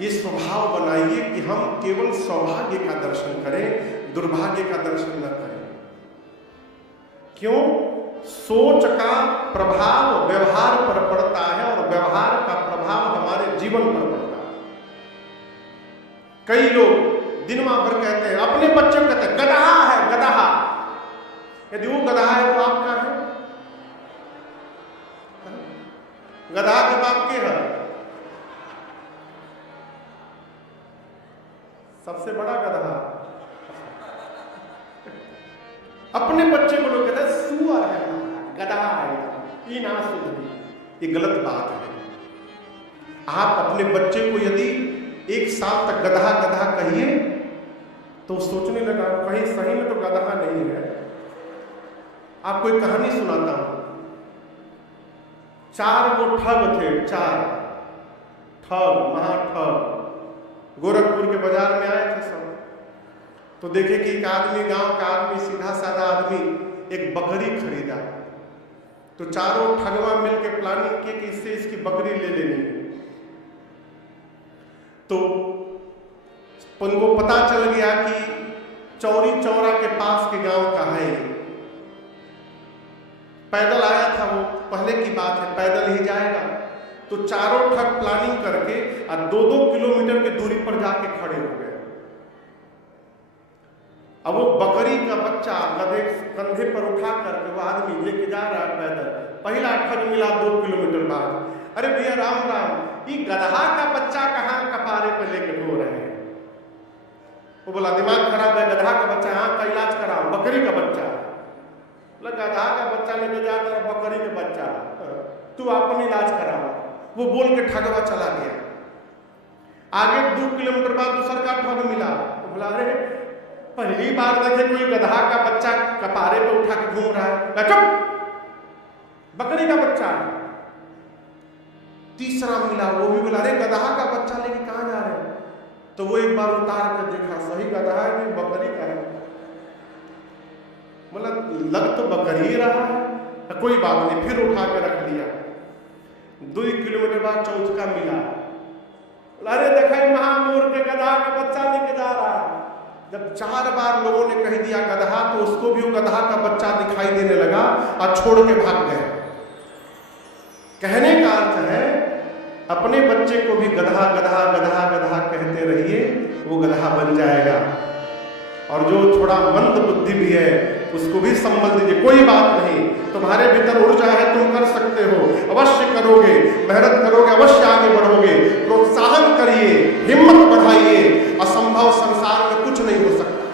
ये स्वभाव बनाइए कि हम केवल सौभाग्य का दर्शन करें, दुर्भाग्य का दर्शन न करें। क्यों? सोच का प्रभाव व्यवहार पर पड़ता है और व्यवहार का प्रभाव हमारे जीवन पर पड़ता है। कई लोग दिनवा भर कहते हैं, अपने बच्चे को कहते हैं गधा है गधा। यदि वो गधा है तो आप क्या है? गधा के बाप के है सबसे बड़ा गधा। अपने बच्चे को लोग कहते हैं सुअर है, गधा है, ये ना सुधरी। ये गलत बात है। आप अपने बच्चे को यदि 1 साल तक गधा गधा कहिए तो सोचने लगा कहीं सही में तो गधा नहीं है। आपको एक कहानी सुनाता हूं। 4 वो ठग थे, 4 ठग, महाठग गोरखपुर के बाजार में आए थे सब। तो देखे कि एक आदमी, गांव का आदमी, सीधा साधा आदमी एक बकरी खरीदा। तो चारों ठगवा मिलकर प्लानिंग किए कि इससे इसकी बकरी ले लेनी है। तो उनको पता चल गया कि चौरी चौरा के पास के गांव का है। पैदल आया था वो, पहले की बात है, पैदल ही जाएगा। तो चारों ठग प्लानिंग करके 2-2 किलोमीटर की दूरी पर जाके खड़े हो गए। अब वो बकरी का बच्चा गधे कंधे पर उठा करके वो आदमी लेके जा रहा है पैदल। पहला ठग मिला 2 किलोमीटर बाद। अरे भैया राम राम, ये गधा का बच्चा कहाँ कपारे पे लेके ढो रहे हैं? वो बोला दिमाग खराब है, गधा का बच्चा, आँख का इलाज कराओ। बकरी का बच्चा, गधा का बच्चा लेके जा रहा, बकरी का बच्चा, तू अपनी इलाज कराओ। वो बोल के ठगवा चला गया। आगे 2 किलोमीटर बाद दूसरा का ठग मिला। तो बोला अरे पहली बार देखे कोई गधा का बच्चा कपारे पे उठा के घूम रहा है, चुप, बकरी का बच्चा है। तीसरा मिला, वो भी बोला अरे गधा का बच्चा लेके कहां जा रहे हैं? तो वो एक बार उतार कर देखा, सही गधा है कि बकरी का है। मतलब लग तो बकरी रहा है, तो कोई बात नहीं, फिर उठा के रख दिया। 2 किलोमीटर बाद चौथा मिला। अरे देखा महामूर के गधा का बच्चा लेके जा रहा है। जब 4 बार लोगों ने कह दिया गधा, तो उसको भी वो गधा का बच्चा दिखाई देने लगा और छोड़ के भाग गए। कहने का अर्थ है अपने बच्चे को भी गधा गधा गधा गधा कहते रहिए, वो गधा बन जाएगा। और जो थोड़ा मंद बुद्धि भी है उसको भी संबल दीजिए, कोई बात नहीं, तुम्हारे भीतर ऊर्जा है, तुम कर सकते हो, अवश्य करोगे, मेहनत करोगे, अवश्य आगे बढ़ोगे। प्रोत्साहन करिए, हिम्मत बढ़ाइए, असंभव संसार में कुछ नहीं हो सकता।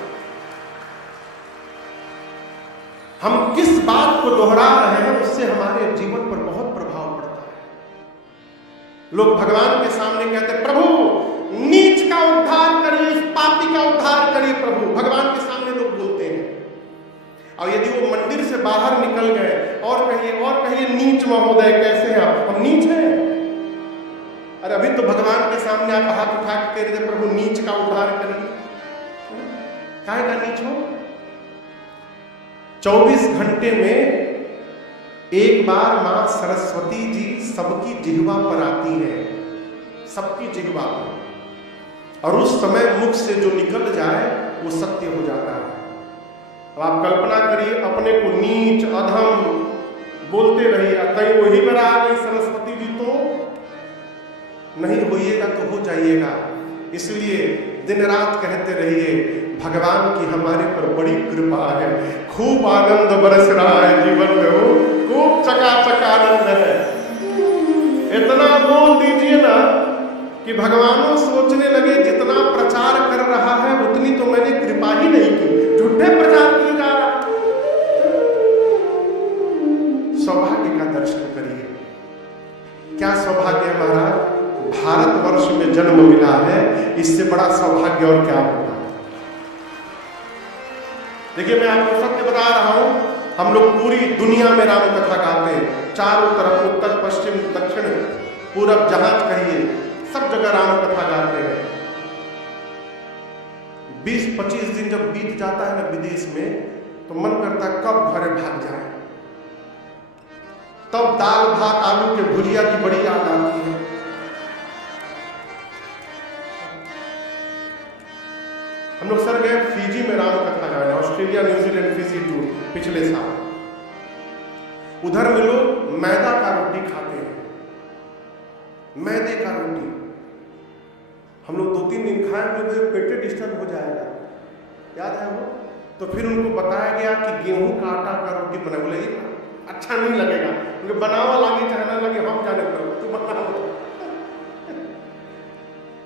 हम किस बात को दोहरा रहे हैं उससे हमारे जीवन पर बहुत प्रभाव पड़ता है। लोग भगवान के सामने कहते हैं प्रभु नीच का उद्धार करिए, इस पापी का उद्धार करिए प्रभु, भगवान के सामने लोग बोलते हैं। और यदि वो मंदिर से बाहर निकल गए और कहिए नीच महोदय कैसे हैं आप, हम नीच हैं? अरे अभी तो भगवान के सामने आप हाथ उठा के कह रहे थे प्रभु नीच का उद्धार करिए, काहे का नीच हो? 24 घंटे में एक बार मां सरस्वती जी सबकी जिह्वा पर आती है, सबकी जिह्वा पर, और उस समय मुख से जो निकल जाए वो सत्य हो जाता है। अब आप कल्पना करिए अपने को नीच अधम बोलते रहिए, कहीं वही पर आ गई सरस्वती जी तो नहीं होइएगा तो हो जाइएगा। इसलिए दिन रात कहते रहिए भगवान की हमारे पर बड़ी कृपा है, खूब आनंद बरस रहा है जीवन में, हो खूब चकाचक आनंद है। इतना बोल दीजिए ना कि भगवानों सोचने लगे जितना प्रचार कर रहा है उतनी तो मैंने कृपा ही नहीं की, झूठे प्रचार किए जा रहा। सौभाग्य का दर्शन करिए, क्या सौभाग्य हमारा भारतवर्ष में जन्म मिला है, इससे बड़ा सौभाग्य और क्या होगा। देखिए मैं आपको सत्य बता रहा हूं, हम लोग पूरी दुनिया में राम कथा गाते हैं, चारों तरफ, उत्तर पश्चिम दक्षिण पूरब जहां कहिए सब जगह राम कथा गाते हैं। 20-25 दिन जब बीत जाता है ना विदेश में, तो मन करता है कब घरे भाग जाए। तब दाल भात आलू के भुजिया की बड़ी याद आती है। हम लोग सर गए फिजी में राम कथा गाने, ऑस्ट्रेलिया न्यूजीलैंड फिजी टूर पिछले साल। उधर में लोग मैदा का रोटी खाते हैं, मैदे का रोटी। हम लोग 2-3 दिन खाएंगे तो पेट डिस्टर्ब हो जाएगा, याद है वो। तो फिर उनको बताया गया कि गेहूं का आटा का रोटी बना, बोले अच्छा नहीं लगेगा, क्योंकि बनावा लागे चाहना लगे, हम जाने पर तो बनाओ।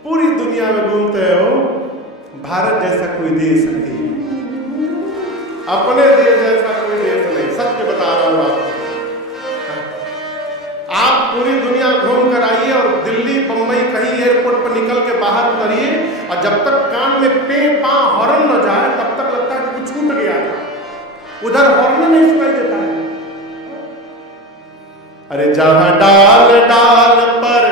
पूरी दुनिया में घूमते हो, भारत जैसा कोई देश नहीं, अपने देश जैसा कोई देश नहीं, सत्य बता रहा हूं आपको। आप पूरी दुनिया घूम कर आइए और दिल्ली बंबई कहीं एयरपोर्ट पर निकल के बाहर उतरिए, और जब तक कान में पे पा हॉर्न न जाए तब तक लगता है कि कुछ छूट गया था, उधर हॉर्न नहीं सुनाई देता है। अरे जहां डाल डाल पर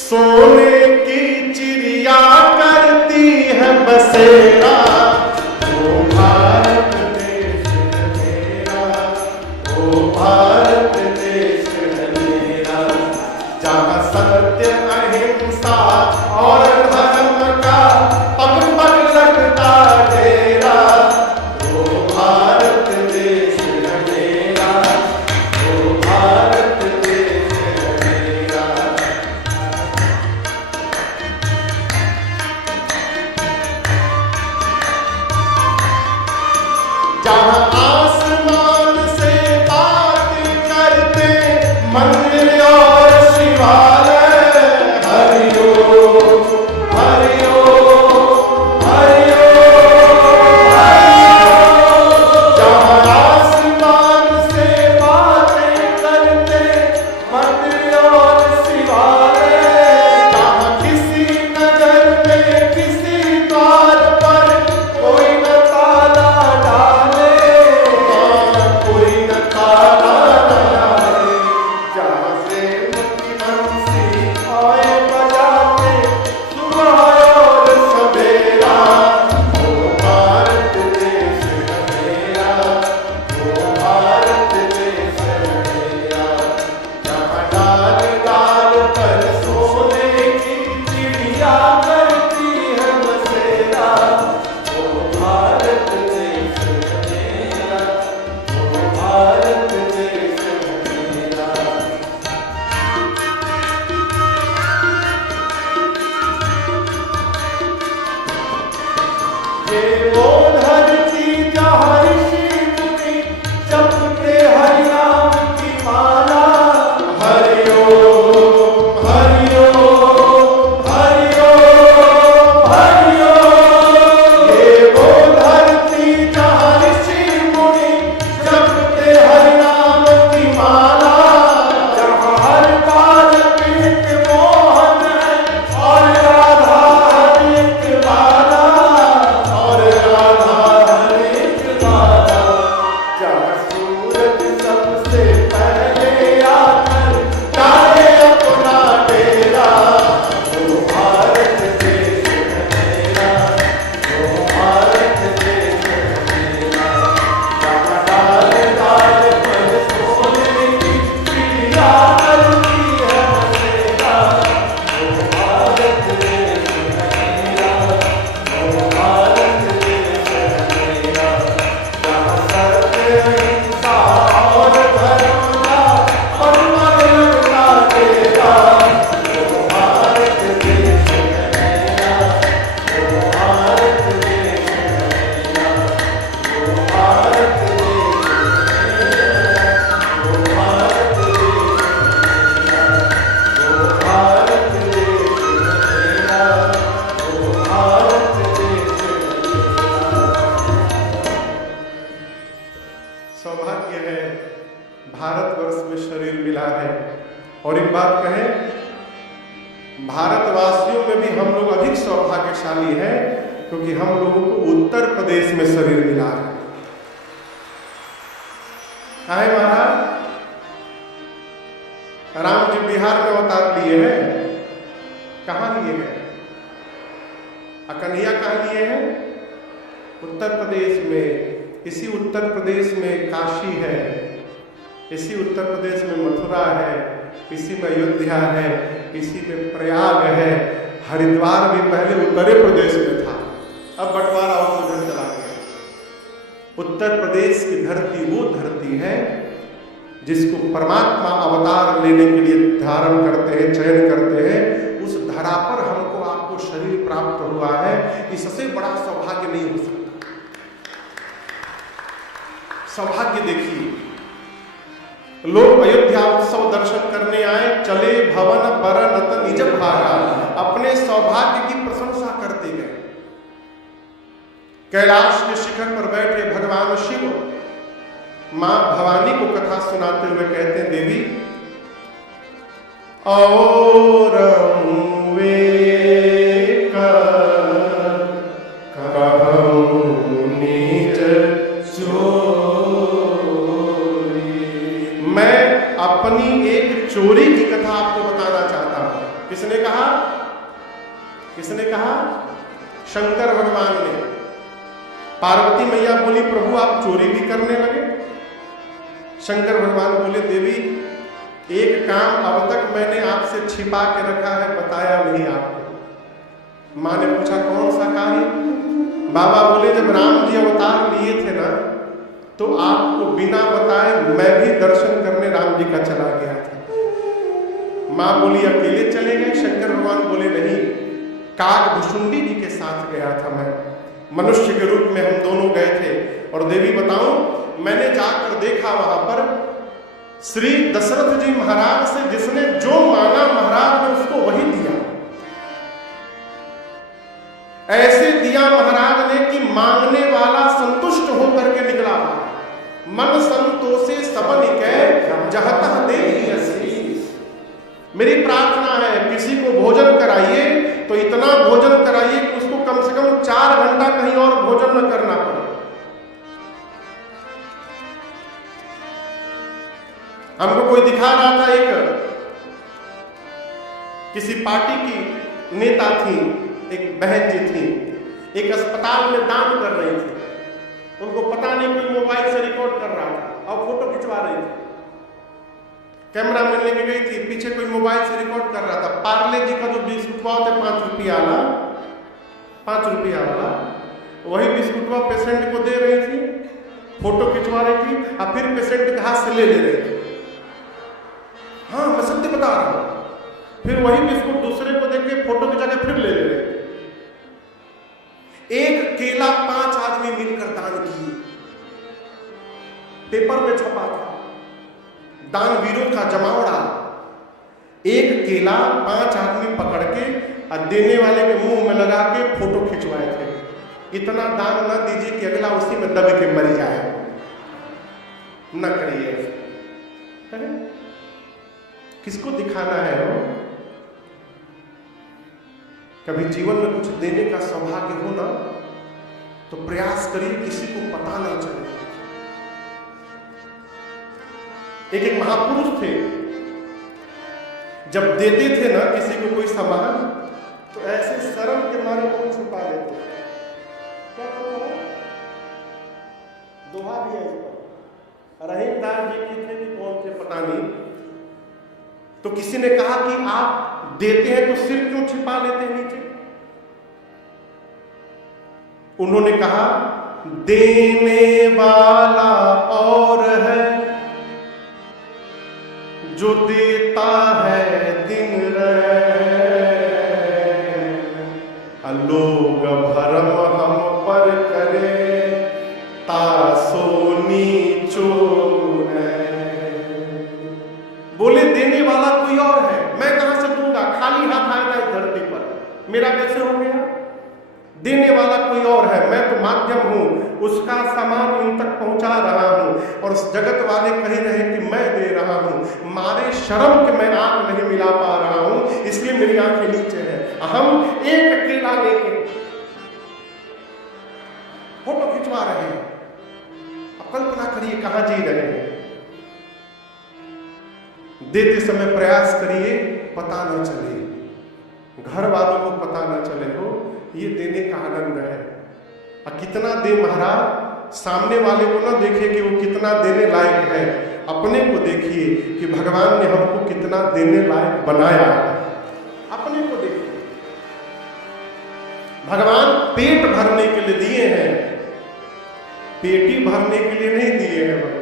सोने की चिड़िया करती है बसेरा, वो भारत देश है मेरा, वो भारत देश है मेरा। जहां सत्य अहिंसा और धर्म का पग पग लगता डेरा, वो भारत देश है मेरा, वो भारत देश है मेरा। जहां आसमान से बात करते मंदिर और शिवालय, हरिओ हरिओ हरिओ हरिओ। जहां आसमान से बातें करते मंदिर और शिवालय, जहां किसी नगर में किसी द्वार पर कोई न ताला डाले, कोई न ताला डाले। जहां से मुक्ति बंसी आए बजाते सुबह और सवेरा, वो भारत देश है मेरा, वो भारत देश है मेरा। जहां डाल डाल पर सोने की चिड़िया करती है बसेरा, वो भारत देश है मेरा, वो भारत देश है मेरा। ये वो धरती जहाँ ऋषि मुनि जपते हरि नाम की माला, हरिओम हरिओम हरिओम हरिओम। ये वो धरती जहाँ ऋषि मुनि जपते हरि नाम की माला, जहाँ हर बालक एक मोहन है और राधा हर एक बाला, और राधा हर एक बाला। जहाँ सूरज सबसे पहले आकर डाले अपना डेरा, वो भारत देश है मेरा, वो भारत देश है मेरा। जहाँ डाल डाल पर सोने की चिड़िया करती है बसेरा, वो भारत देश है मेरा, वो भारत देश है मेरा। जहाँ सत्य अहिंसा और धर्म का पग पग लगता डेरा, वो भारत देश है मेरा, वो भारत देश है मेरा, वो भारत देश है मेरा, वो भारत देश है मेरा, वो भारत देश है मेरा, वो भारत देश है मेरा। सौभाग्य है भारतवर्ष में शरीर मिला है। और एक बात कहें, भारतवासियों में भी हम लोग अधिक सौभाग्यशाली हैं, क्योंकि हम लोगों को उत्तर प्रदेश में शरीर मिला है। काहे महाराज? राम जी बिहार में अवतार लिए हैं, कहाँ लिए हैं? कन्हैया कहाँ लिए हैं? उत्तर प्रदेश में। इसी उत्तर प्रदेश में काशी है, इसी उत्तर प्रदेश में मथुरा है, इसी में अयोध्या है, इसी में प्रयाग है। हरिद्वार भी पहले उत्तरी प्रदेश में था, अब बंटवारा और उधर चला गया। उत्तर प्रदेश की धरती वो धरती है जिसको परमात्मा अवतार लेने के लिए धारण करते हैं, चयन करते हैं। उस धरा पर हमको आपको शरीर प्राप्त हुआ है, इससे बड़ा सौभाग्य नहीं हो सकता। सौभाग्य देखिए, लोग अयोध्या उत्सव दर्शन करने आए, चले भवन बरनत निज भागा, अपने सौभाग्य की प्रशंसा करते गए। कैलाश के शिखर पर बैठे भगवान शिव मां भवानी को कथा सुनाते हुए कहते हैं, देवी और मैं अपनी एक चोरी की कथा आपको बताना चाहता हूं। किसने कहा? किसने कहा? शंकर भगवान ने। पार्वती मैया बोली, प्रभु आप चोरी भी करने लगे? शंकर भगवान बोले, देवी एक काम अब तक मैंने आपसे छिपा के रखा है, बताया नहीं आपको। मां ने पूछा, कौन सा कार्य? बाबा बोले, जब राम जी अवतार लिए थे ना, तो आपको बिना बताए मैं भी दर्शन करने राम जी का चला गया था। मां बोली, अकेले चले गए? शंकर भगवान बोले, नहीं, काकभुशुंडी जी के साथ गया था मैं, मनुष्य के रूप में हम दोनों गए थे। और देवी बताऊं, मैंने जाकर देखा वहां पर श्री दशरथ जी महाराज से जिसने जो मांगा महाराज ने उसको वही दिया। ऐसे दिया महाराज ने कि मांगने वाला संतुष्ट होकर के निकला। मन संतोषे सबन के जहतः देहि असीस। मेरी प्रार्थना है, किसी को भोजन कराइए तो इतना भोजन कराइए कि उसको कम से कम 4 घंटा कहीं और भोजन न करना पड़े। हमको कोई दिखा रहा था, एक किसी पार्टी की नेता थी, एक बहन जी थी, एक अस्पताल में दान कर रही थी। उनको पता नहीं कोई मोबाइल से रिकॉर्ड कर रहा था और फोटो खिंचवा रही थी। कैमरा मैन लेके गई थी, पीछे कोई मोबाइल से रिकॉर्ड कर रहा था। पार्ले जी का जो बिस्कुटवा होता है 5 रुपया वाला, 5 रुपया वाला, वही बिस्कुटवा पेशेंट को दे रही थी, फोटो खिंचवा रही थी और फिर पेशेंट के हाथ से ले रही थी। हाँ, मैं सत्य बता रहा हूं। फिर वही बिस्कुट दूसरे को देख के फोटो की जगह फिर ले रहे। एक केला 5 आदमी मिलकर दान किए, पेपर में छपा था, दानवीरों का जमावड़ा। एक केला 5 आदमी पकड़ के और देने वाले के मुंह में लगा के फोटो खिंचवाए थे। इतना दान न दीजिए कि अगला उसी में दब के मर जाए, न करिए। किसको दिखाना है वो? कभी जीवन में कुछ देने का सौभाग्य हो ना, तो प्रयास करिए किसी को पता ना चले। एक महापुरुष थे, जब देते थे ना किसी को कोई सामान, तो ऐसे शर्म के मारे मुंह छुपा लेते। दोहा भी है इसका। रहीमदास जी की थे कि कौन थे पता नहीं, तो किसी ने कहा कि आप देते हैं तो सिर क्यों छिपा लेते हैं नीचे? उन्होंने कहा, देने वाला और है जो देता है दिन लोग भरम हम पर करे तासोनी चोर है। बोले देने वाला कोई और है, मैं कहां से दूंगा? खाली हाथ आएगा इस धरती पर, मेरा कैसे हो गया? देने वाला कोई और है, मैं तो माध्यम हूं, उसका सामान इन तक पहुंचा रहा हूं। और जगत वाले कह रहे हैं कि मैं दे रहा हूं, मारे शर्म के मैं आंख नहीं मिला पा रहा हूं, इसलिए मेरी आंखें नीचे है। हम एक अकेला लेके फोटो खिंचवा रहे हैं। अब कल्पना करिए कहां जी रहे हैं। देते समय प्रयास करिए पता न चले, घर वालों को पता न चले हो, ये देने का आनंद है। और कितना दे महाराज, सामने वाले को ना देखे कि वो कितना देने लायक है, अपने को देखिए कि भगवान ने हमको कितना देने लायक बनाया है। अपने को देखिए, भगवान पेट भरने के लिए दिए हैं, पेटी भरने के लिए नहीं दिए हैं भगवान।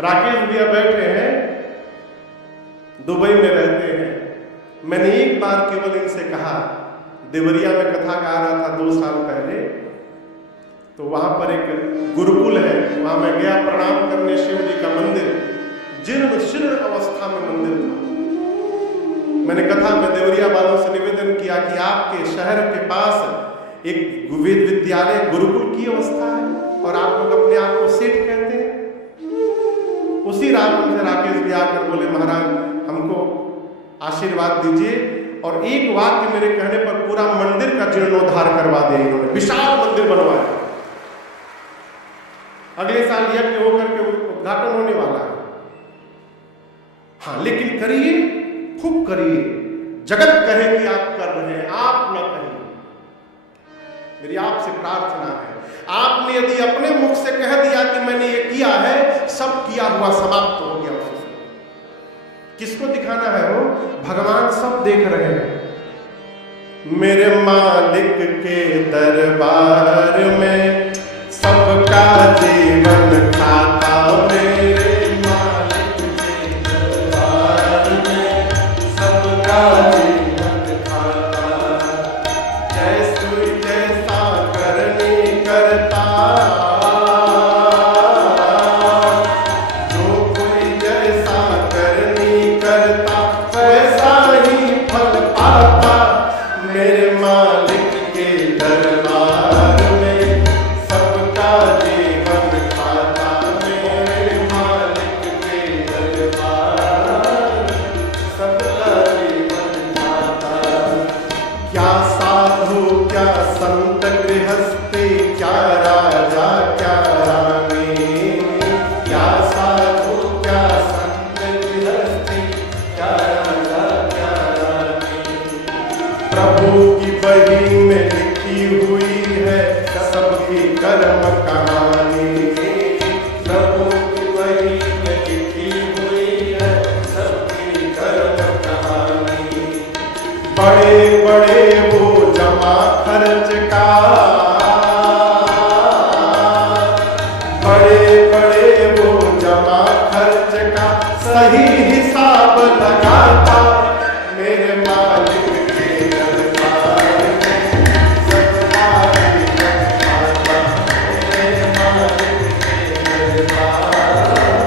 राकेश भैया बैठे हैं, दुबई में रहते हैं, मैंने एक बार केवल इनसे कहा, देवरिया में कथा गा रहा था 2 साल पहले, तो वहां पर एक गुरुकुल है, वहां मैं गया प्रणाम करने शिव जी का मंदिर, जीर्ण शीर्ण अवस्था में मंदिर था। मैंने कथा में देवरिया वालों से निवेदन किया कि आपके शहर के पास एक वेद विद्यालय गुरुकुल की अवस्था है और आप लोग अपने आप को सेठ कहते हैं। उसी रात हमसे राकेश भी आकर बोले, महाराज हमको आशीर्वाद दीजिए, और एक वाक्य मेरे कहने पर पूरा मंदिर का जीर्णोद्धार करवा दिया इन्होंने, विशाल मंदिर बनवाया। अगले साल यज्ञ होकर के उद्घाटन होने वाला है। हाँ, लेकिन करिए, खूब करिए, जगत कहे कि आप कर रहे हैं, आप न कहें। मेरी आपसे प्रार्थना है, आपने यदि अपने मुख से कह दिया कि मैंने ये किया है, सब किया हुआ समाप्त हो गया। किसको दिखाना है? वो भगवान सब देख रहे हैं। मेरे मालिक के दरबार में सबका जीवन खाता, मेरे मालिक के दरबार में सबका जीवन खाता, जैसे जैसा करनी करता, जो कोई जैसा करनी करता वैसा ही फल पाता, मेरे मालिक के दरबार में सबका जीवन खाता, मेरे मालिक के दरबार सबका जीवन खाता। क्या साधु क्या संत गृहस्थी, क्या राजा क्या रानी, क्या साधु क्या संत गृहस्थी, क्या राजा क्या रानी, प्रभु की बही में लिखी हुई है सबकी कर्म कहानी, प्रभु की बही में लिखी हुई है सबकी कर्म कहानी। बड़े बड़े वो जमा खर्च का, बड़े बड़े वो जमा खर्च का सही हिसाब लगाता, मेरे मालिक के दरबार में सबका जीवन खाता, मेरे मालिक के दरबार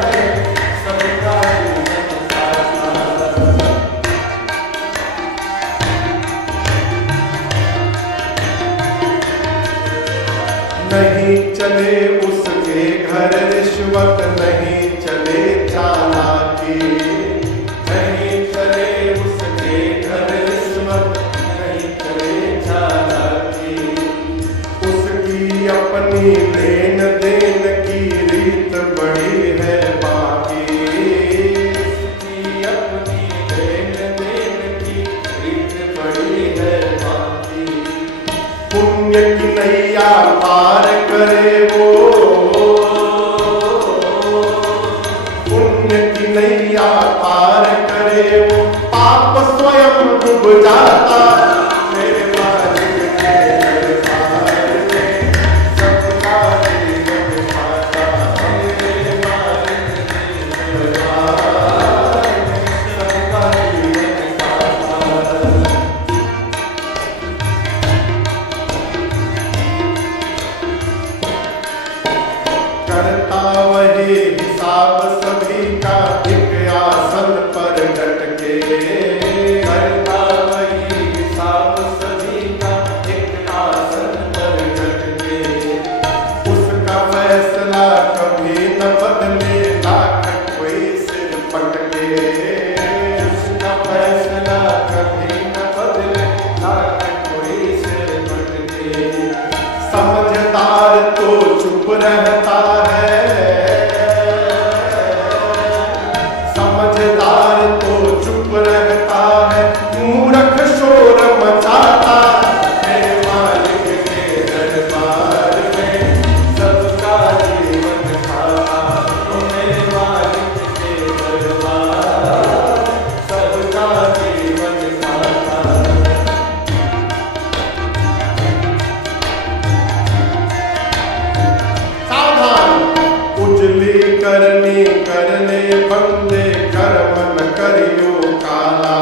में सबका जीवन खाता। नहीं चले उसके घर रिश्वत, नहीं चले चालाकी, नहीं चले उसके घर रिश्वत, नहीं चले चालाकी, उसकी अपनी लेन देन की रीत बड़ी है बाकी, उसकी अपनी लेन देन की रीत बड़ी है बाकी। पुण्य की नैया पार करे वो, पुण्य की नैया पार करे वो, पाप स्वयं डूब जाता, मेरे मालिक के दरबार में सबका जीवन खाता, मेरे मालिक के दरबार में सबका जीवन खाता। करता वही हिसाब सभी का, एक आसन पर डटके, करता वही हिसाब सभी का, एक आसन पर डटके, उसका फैसला कभी न बदले, लाख कोई सिर पटके, उसका फैसला कभी न बदले, लाख कोई सिर पटके। समझदार तो चुप रहता है, समझदार तो चुप रहता है, मूर्ख शोर मचाता, मेरे मालिक के दरबार में सबका जीवन खाता, मेरे मालिक के दरबार सबका जीवन खाता। उजली करनी करने बंदे, कर्म न करियो काला,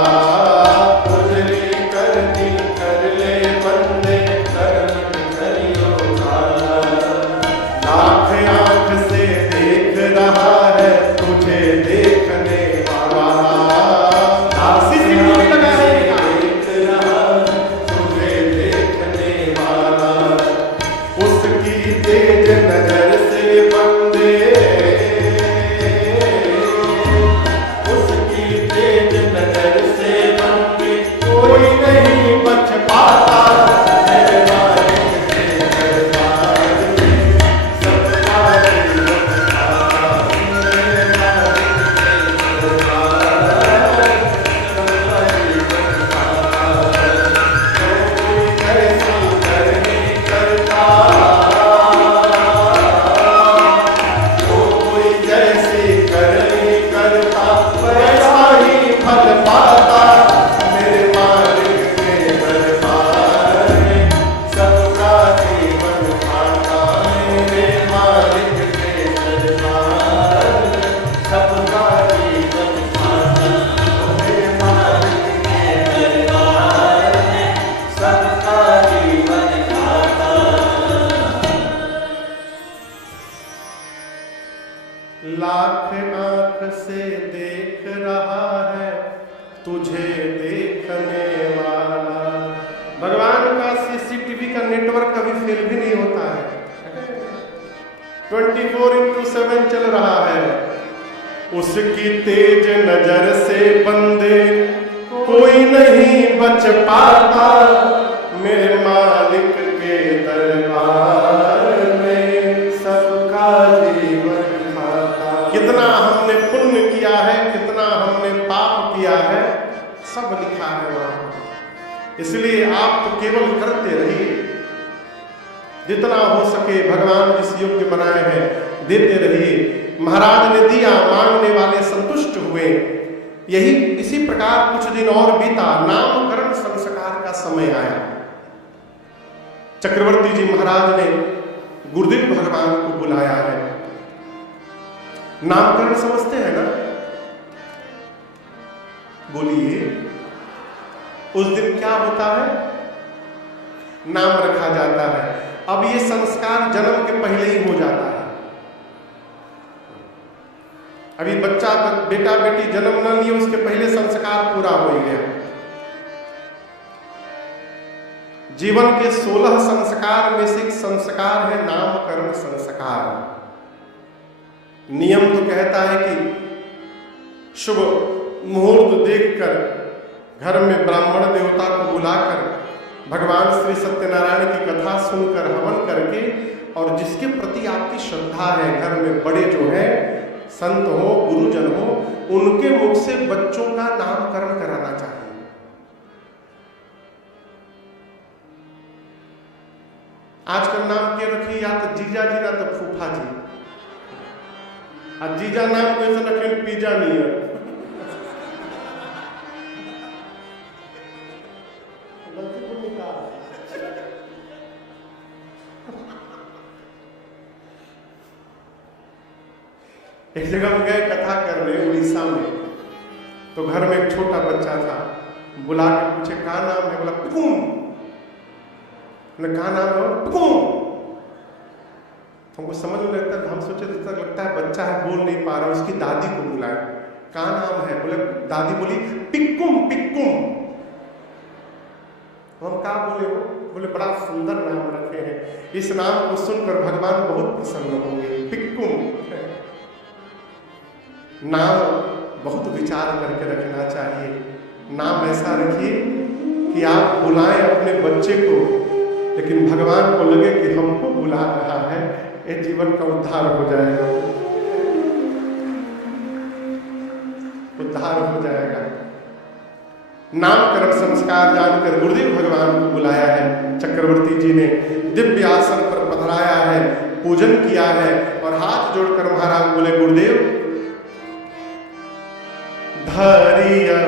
लाख आंख से देख रहा है तुझे देखने वाला। भगवान का सीसीटीवी का नेटवर्क कभी फेल भी नहीं होता है, 24/7 चल रहा है। उसकी तेज नजर से बंदे कोई नहीं बच पाता, मेरे मालिक के दरबार में सबका जीवन खाता। कितना हमने पुण्य किया है, कितना हमने पाप किया है, सब लिखा है वहां। इसलिए आप तो केवल करते रहिए, जितना हो सके भगवान जिस योग्य बनाए हैं देते रहिए। महाराज ने दिया, मांगने वाले संतुष्ट हुए। यही इसी प्रकार कुछ दिन और बीता, नामकरण संस्कार का समय आया। चक्रवर्ती जी महाराज ने गुरुदेव भगवान को बुलाया है। नामकरण समझते हैं ना? बोलिए, उस दिन क्या होता है? नाम रखा जाता है। अब ये संस्कार जन्म के पहले ही हो जाता है। अभी बच्चा बेटा बेटी जन्म न लिए उसके पहले संस्कार पूरा हो गया। जीवन के 16 संस्कार में से एक संस्कार है नामकरण संस्कार। नियम तो कहता है कि शुभ मुहूर्त देखकर घर में ब्राह्मण देवता को बुलाकर भगवान श्री सत्यनारायण की कथा सुनकर हवन करके, और जिसके प्रति आपकी श्रद्धा है, घर में बड़े जो है संत हो, गुरुजन हो, उनके मुख से बच्चों का नामकरण कराना चाहिए। आजकल नाम के रखिए या तो जीजा जी ना तो फूफा जी। और जीजा नाम को ऐसा रखे पिज्जा नहीं है। एक जगह हम गए कथा कर रहे उड़ीसा में, तो घर में एक छोटा बच्चा था। बुला के पूछे क्या नाम है? बोला पिकुम। कहा नाम है? पिकुम। हमको समझ में लगता है, हम सोचे लगता है बच्चा है बोल नहीं पा रहा, उसकी दादी को बुलाए। क्या नाम है? बोले, दादी बोली पिकुम पिकुम। हम क्या बोले? हो बोले बड़ा सुंदर नाम रखे हैं, इस नाम को सुनकर भगवान बहुत प्रसन्न होंगे। पिकुम नाम बहुत विचार करके रखना चाहिए। नाम ऐसा रखिए कि आप बुलाएं अपने बच्चे को, लेकिन भगवान को लगे कि हमको बुला रहा है, ये जीवन का उद्धार हो जाएगा, उद्धार हो जाएगा। नामकरण संस्कार जानकर गुरुदेव भगवान को बुलाया है। चक्रवर्ती जी ने दिव्य आसन पर पधराया है, पूजन किया है, और हाथ जोड़कर महाराज बोले, गुरुदेव धरिया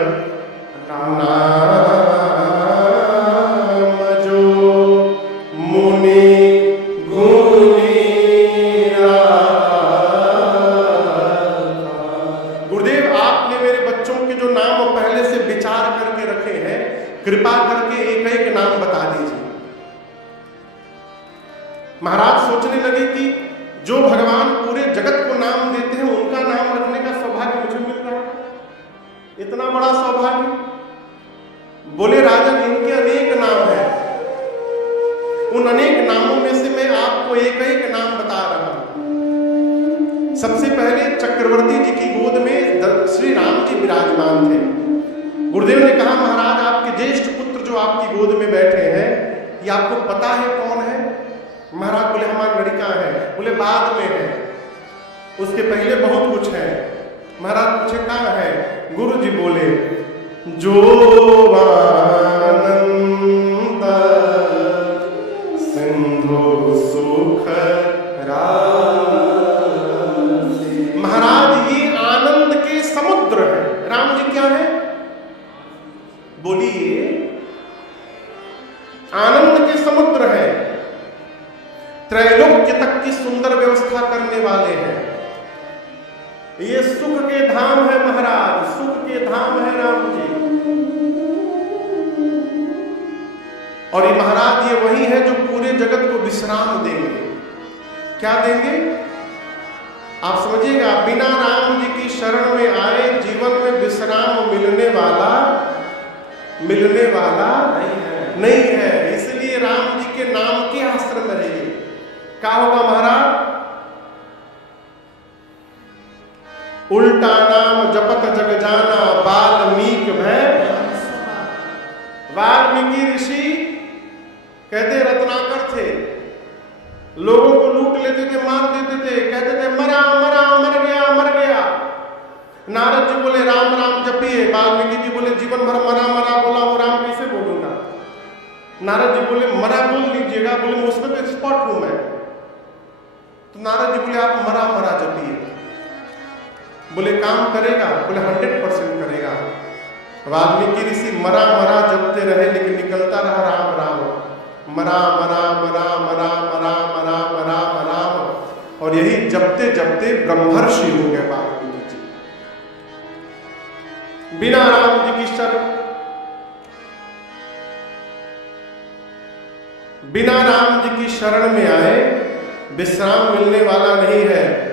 नाम जो मुनि गुणी गुरुदेव, आपने मेरे बच्चों के जो नाम पहले से विचार करके रखे हैं, कृपा करके एक एक नाम बता दीजिए। महाराज सोचने लगे कि जो भगवान पूरे जगत को नाम देते हैं, उनका नाम रखने का सौभाग्य मुझे मिल रहा है, इतना बड़ा सौभाग्य। बोले, राजन इनके अनेक नाम हैं, उन अनेक नामों में से मैं आपको एक एक नाम बता रहा हूं। सबसे पहले चक्रवर्ती जी की गोद में श्री राम जी विराजमान थे। गुरुदेव ने कहा, महाराज आपके ज्येष्ठ पुत्र जो आपकी गोद में बैठे हैं, ये आपको पता है कौन है? महाराज बोले, हमारी लड़का है। बोले, बाद में है, उसके पहले बहुत कुछ है। महाराज पूछे, कहाँ है? गुरु जी बोले, जो आनंद सिंधु सुख राशि। महाराज ये आनंद के समुद्र है। राम जी क्या है? बोलिए, आनंद के समुद्र है, त्रैलोक्य तक की सुंदर व्यवस्था करने वाले हैं। ये सुख के धाम है महाराज, सुख के धाम है राम जी। और ये महाराज ये वही है जो पूरे जगत को विश्राम देंगे। क्या देंगे? आप समझिएगा, मिलने वाला नहीं है। इसलिए राम जी के नाम के आश्रम में रहिए। क्या होगा महाराज? उल्टा नाम जपत जग जाना, वाल्मीकि भय। वाल्मीकि ऋषि कहते रत्नाकर थे, लोगों को लूट लेते थे, मार देते थे, कहते थे मरा मरा, मर गया मर गया। नारद जी बोले राम राम जपिए। वाल्मीकि जी बोले जीवन भर मरा मरा बोला हूं, राम कैसे बोलूंगा? नारद जी बोले मरा बोल लीजिएगा। बोले मैं उसमें तो एक्सपर्ट हूं मैं। तो नारद जी बोले आप मरा मरा जपिए। बोले काम करेगा? बोले 100% करेगा। वाल्मीकि ऋषि मरा मरा जपते रहे, लेकिन निकलता रहा राम राम। मरा मरा मरा मरा मरा मरा मरा मरा, और यही जपते जपते ब्रह्मर्षि हो गए वाल्मीकि जी। बिना राम जी की शरण, बिना राम जी की शरण में आए विश्राम मिलने वाला नहीं है।